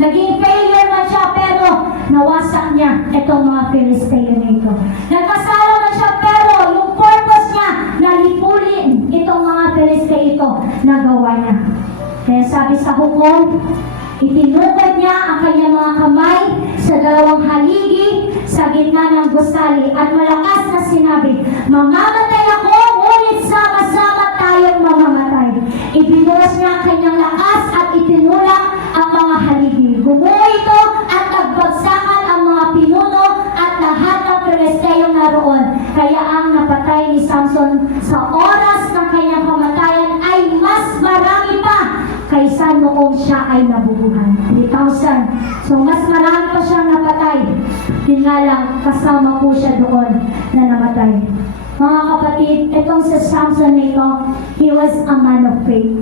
Naging failure man siya, pero nawasak niya itong mga Filisteo na ito. Nagkasala man siya, pero yung purpose niya, nalipulin itong mga Filisteo ito, nagawa niya. Kaya sabi sa Hukom, itinukod niya ang kanyang mga kamay sa dalawang haligi sa gitna ng gusali at malakas na sinabi, mamamatay ako, ngunit sama-sama tayong mamamatay. Ibinuhos niya ang kanyang lakas at itinulak ang mga haligi. Gumuho ito at nagbagsakan ang mga pinuno at lahat ng Filisteo naroon. Kaya ang napatay ni Samson sa oras ng kanyang kamatayan ay mas marami pa kaysa noong siya ay nabubuhay. 3,000. So mas marami pa siyang napatay. Yun nga lang, kasama po siya doon na namatay. Mga kapatid, itong si Samson na ito, he was a man of faith.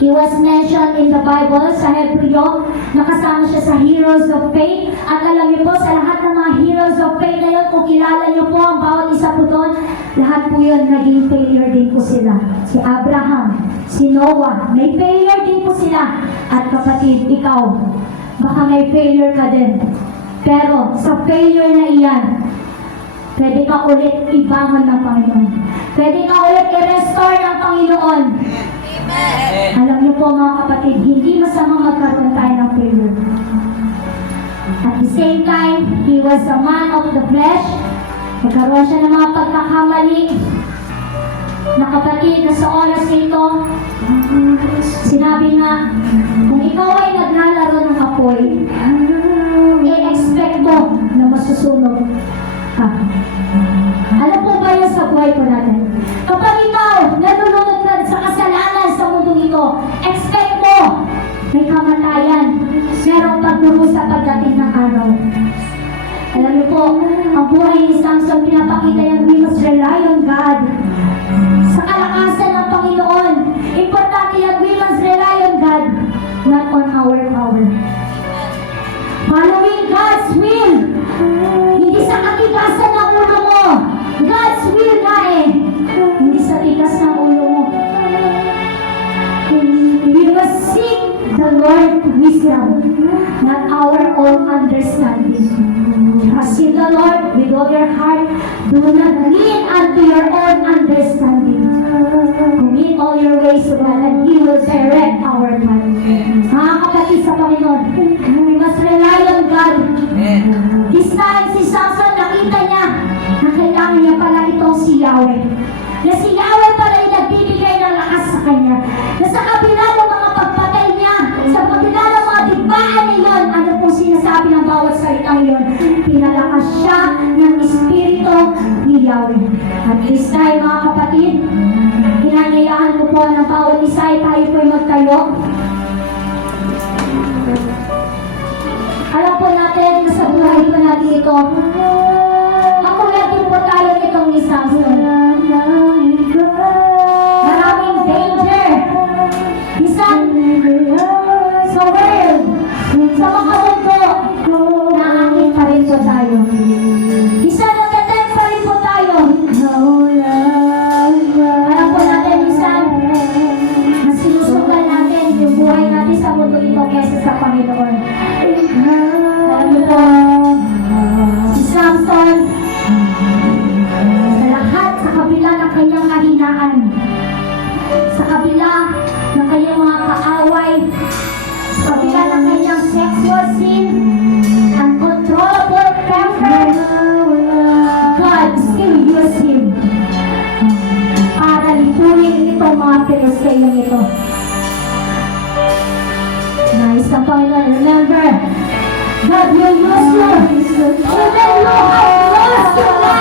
He was mentioned in the Bible sa Hebreo, nakasama siya sa heroes of faith. At alam niyo po, sa lahat ng mga heroes of faith na yun, kung kilala niyo po ang bawat isa po doon, lahat po yun naging failure din po sila. Si Abraham, si Noah, may failure din po sila. At kapatid, ikaw, baka may failure ka din. Pero sa failure na iyan, pwede ka ulit ibangon ng Panginoon. Pwede ka ulit i-restore ng Panginoon. Amen. Alam niyo po mga kapatid, hindi masamang magkaroon tayo ng failure. At the same time, he was a man of the flesh. Nagkaroon siya ng mga pagkakamali. Na kapatid, na sa oras nito, sinabi nga, kung ikaw ay naglalaro ng apoy, i-expect mo na masusunog ka. Alam po ba yun sa buhay po natin? Kapag ikaw nalulunod ka sa kasalanan sa mundong ito, expect mo may kamatayan. Merong pagdugo sa pagdating ng araw. Alam niyo po, ang buhay ni Samson pinapakita yung we must rely on God. Sa kalakasan ng Panginoon, importante yung we must rely on God, not on our power. Following God's will. Hindi sa katigasan ng ulo mo. God's will na eh. Hindi sa tigas ng ulo mo. We must seek the Lord wisdom, not our own understanding. Trust in the Lord with all your heart. Do not lean unto your own understanding. Commit all your ways to God and He will direct our path. Mga kapatid sa Panginoon, we must rely on God. Amen. This time, si Samson, nakita niya na kailangan niya pala itong si Yahweh. Na si Yahweh pala yung nagbibigay ng lakas sa kanya. Na sa kabila ng mga pagpatay niya, sa kabila ng mga digmaan na yun, ano pong sinasabi ng bawat salitang yun? Pinalakas siya ng Espiritu ni Yahweh. At this time, mga kapatid, hinanyayahan ko po ng bawat isa ay tayo po'y magtayo. Alam po natin na sa buhay po natin ito, ako natin po tayo nitong ni Samson. Maraming danger. Minsan, sa world, sa mga mundo, naangin pa rin po tayo. Minsan, nagtatem pa rin po tayo. Alam po natin, minsan, mas sinusugal natin yung buhay natin sa mundo ito kaysa sa Panginoon. Alam po, si Samson, sa lahat, sa kabila ng kanyang kahinaan, sa kabila ng kanyang mga kaaway, sa kabila ng kanyang sexual sin, uncontrollable temper, God still used him para lipunin itong mga Pilisteo nito. Nais ng Panginoon, remember, God will use you. Even you have lost your life.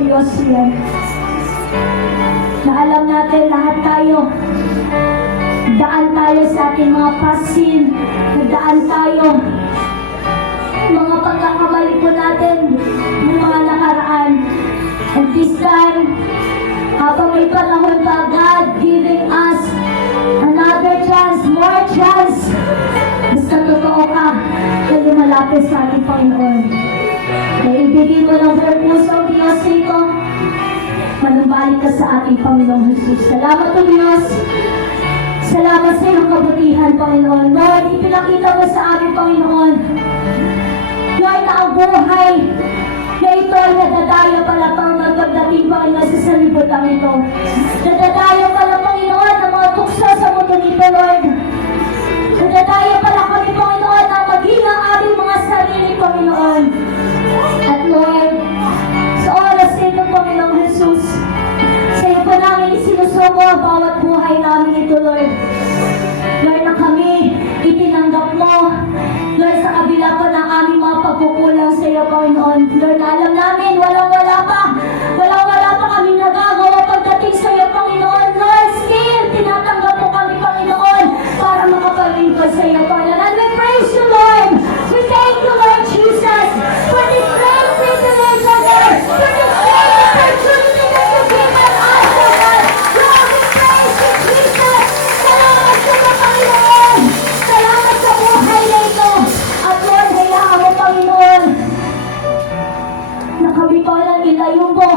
Diyos yan. Na alam natin lahat tayo, daan tayo sa ating mga pasin, nagdaan tayo, mga pagkakamali po natin, ng mga nakaraan. And this time, habang may panahon pa, God giving us another chance, more chance. Basta totoo ka na lumalapit sa ating Panginoon. Kaya ibigin mo ng buong puso ang Diyos ito. Manumbalik ka sa ating Panginoong Jesus. Salamat o Diyos. Salamat sa iyong kabutihan, Panginoon. Lord, ipinakita mo sa aming Panginoon. Lord, na ang buhay na ito ay nadadaya pala pang magpagdating, Panginoon, sa sanlibutan ito. Nadadaya pala, Panginoon, ang mga tukso sa mundo nito, Lord. Nadadaya pala kami, Panginoon, na maging ang aming mga sarili, Panginoon. At Lord, sa oras nito, Panginoong Jesus, sa iyo po namin isinusuko ang bawat buhay namin ito, Lord. Lord, na kami itinanggap mo, Lord, sa kabila po ng aming mga pagkukulang sa iyo, Panginoon. Lord, na alam namin, walang-wala pa kami nagagawa pagdating sa iyo, Panginoon. Lord, still, tinatanggap mo kami, Panginoon, para makapalingkod sa iyo, Panginoon. And we praise you, Lord. We thank you, Lord Jesus, for this great privilege, O God, for this great opportunity that you give us, O God. Lord, we praise you, Jesus. Salamat sa mga Panginoon. Salamat sa buhay na ito. At Lord, hayaan mo, Panginoon, na kami pa lang ilayo mo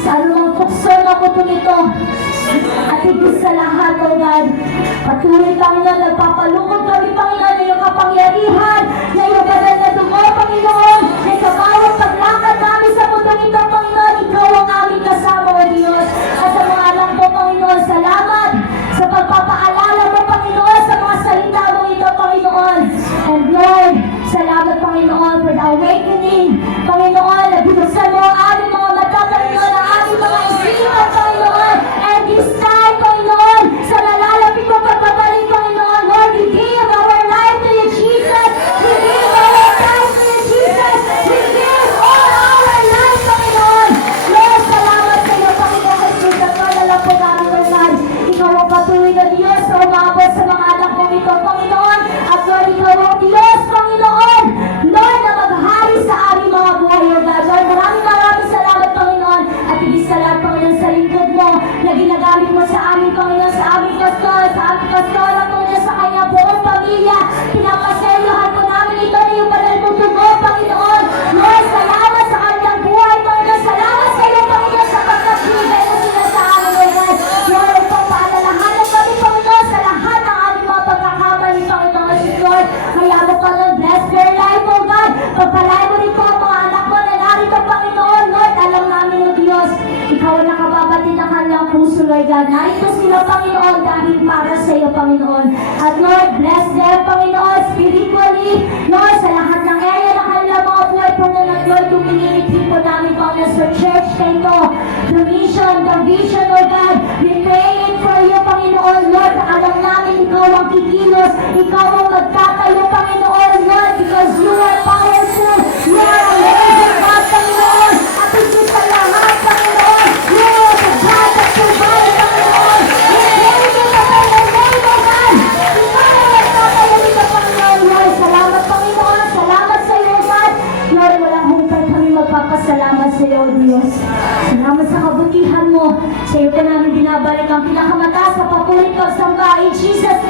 sa anumang tukso na kuto nito. At higit sa lahat, O God, patuloy, Panginoon, nagpapalukod kami, Panginoon, na iyong kapangyarihan, na iyong banal na dugo, Panginoon, na sa bawat paglakad namin sa mundo nito, Panginoon, ikaw ang aming kasama, O Diyos. At sa mga alam po, Panginoon, salamat sa pagpapaalala mo, Panginoon, sa mga salita mo ito, Panginoon. And Lord, salamat, Panginoon, for the awakening, Panginoon, na binuksan mo ang aming mga mata, Panginoon, ang aming mga isipan, Panginoon. And this time, Panginoon, sa nalalapit mo pagbabalik, Panginoon, Lord, we give our life to you, Jesus. We give our time to you, Jesus. We give all our life, Panginoon. Lord, salamat sa iyo, Panginoon Jesus. At Lord, alam po namin, Lord, ikaw ang patuloy na Diyos na umabot sa mga anak kong ito, Panginoon. At Lord, ikaw ang Diyos, Panginoon. Lord, na maghari sa aming mga buhay, O God. Lord, maraming salamat, Panginoon. At higit sa lahat, Panginoon, sa lingkod mo na ginagamit mo sa aming Panginoon, sa aming pastor, at Panginoon, sa kanyang buong pamilya. Pinapasyahan po namin ito na yung banal mong dugo, Panginoon. Lord, salamat sa kanyang buhay, Panginoon. Salamat sa iyo, Panginoon, sa pagkakibay mo sila sa amin, O God. Lord, pagpaalalahanan kami, Panginoon, sa lahat ng aming mga pagkakamali, Panginoon, Lord. Kaya mo, Panginoon, bless their life, O God. Pagpalain mo rin po ang mga anak mo na narito, Panginoon. Lord, alam namin, O Diyos, ikaw ang nakababatid ng kanilang puso, Lord God. Narito sila, Panginoon, dahil para sa iyo, Panginoon. At Lord, bless them, Panginoon, spiritually. Lord, sa lahat ng area na kanilang mga buhay, Panginoon, Lord, yung pinilipin po namin, Panginoon, sa church na ito. The mission, the vision, O God. We pray it for you, Panginoon, Lord. Alam namin, ikaw ang kikilos. Ikaw ang magtatayo, Panginoon, Lord, because you are powerful. You are amazing, God, Panginoon. At higit sa lahat, Panginoon, you are the God that provides, Panginoon. We pray you sa kanyang name, O God. Ikaw ang magtatayo nito, Panginoon, Lord. Salamat, Panginoon. Salamat sa iyo, God. Lord, walang humpay kami magpapasalamat sa iyo, Diyos. Salamat sa kabutihan mo. Sa iyo po namin binabalik ang pinakamataas sa papulit pagsamba. In Jesus'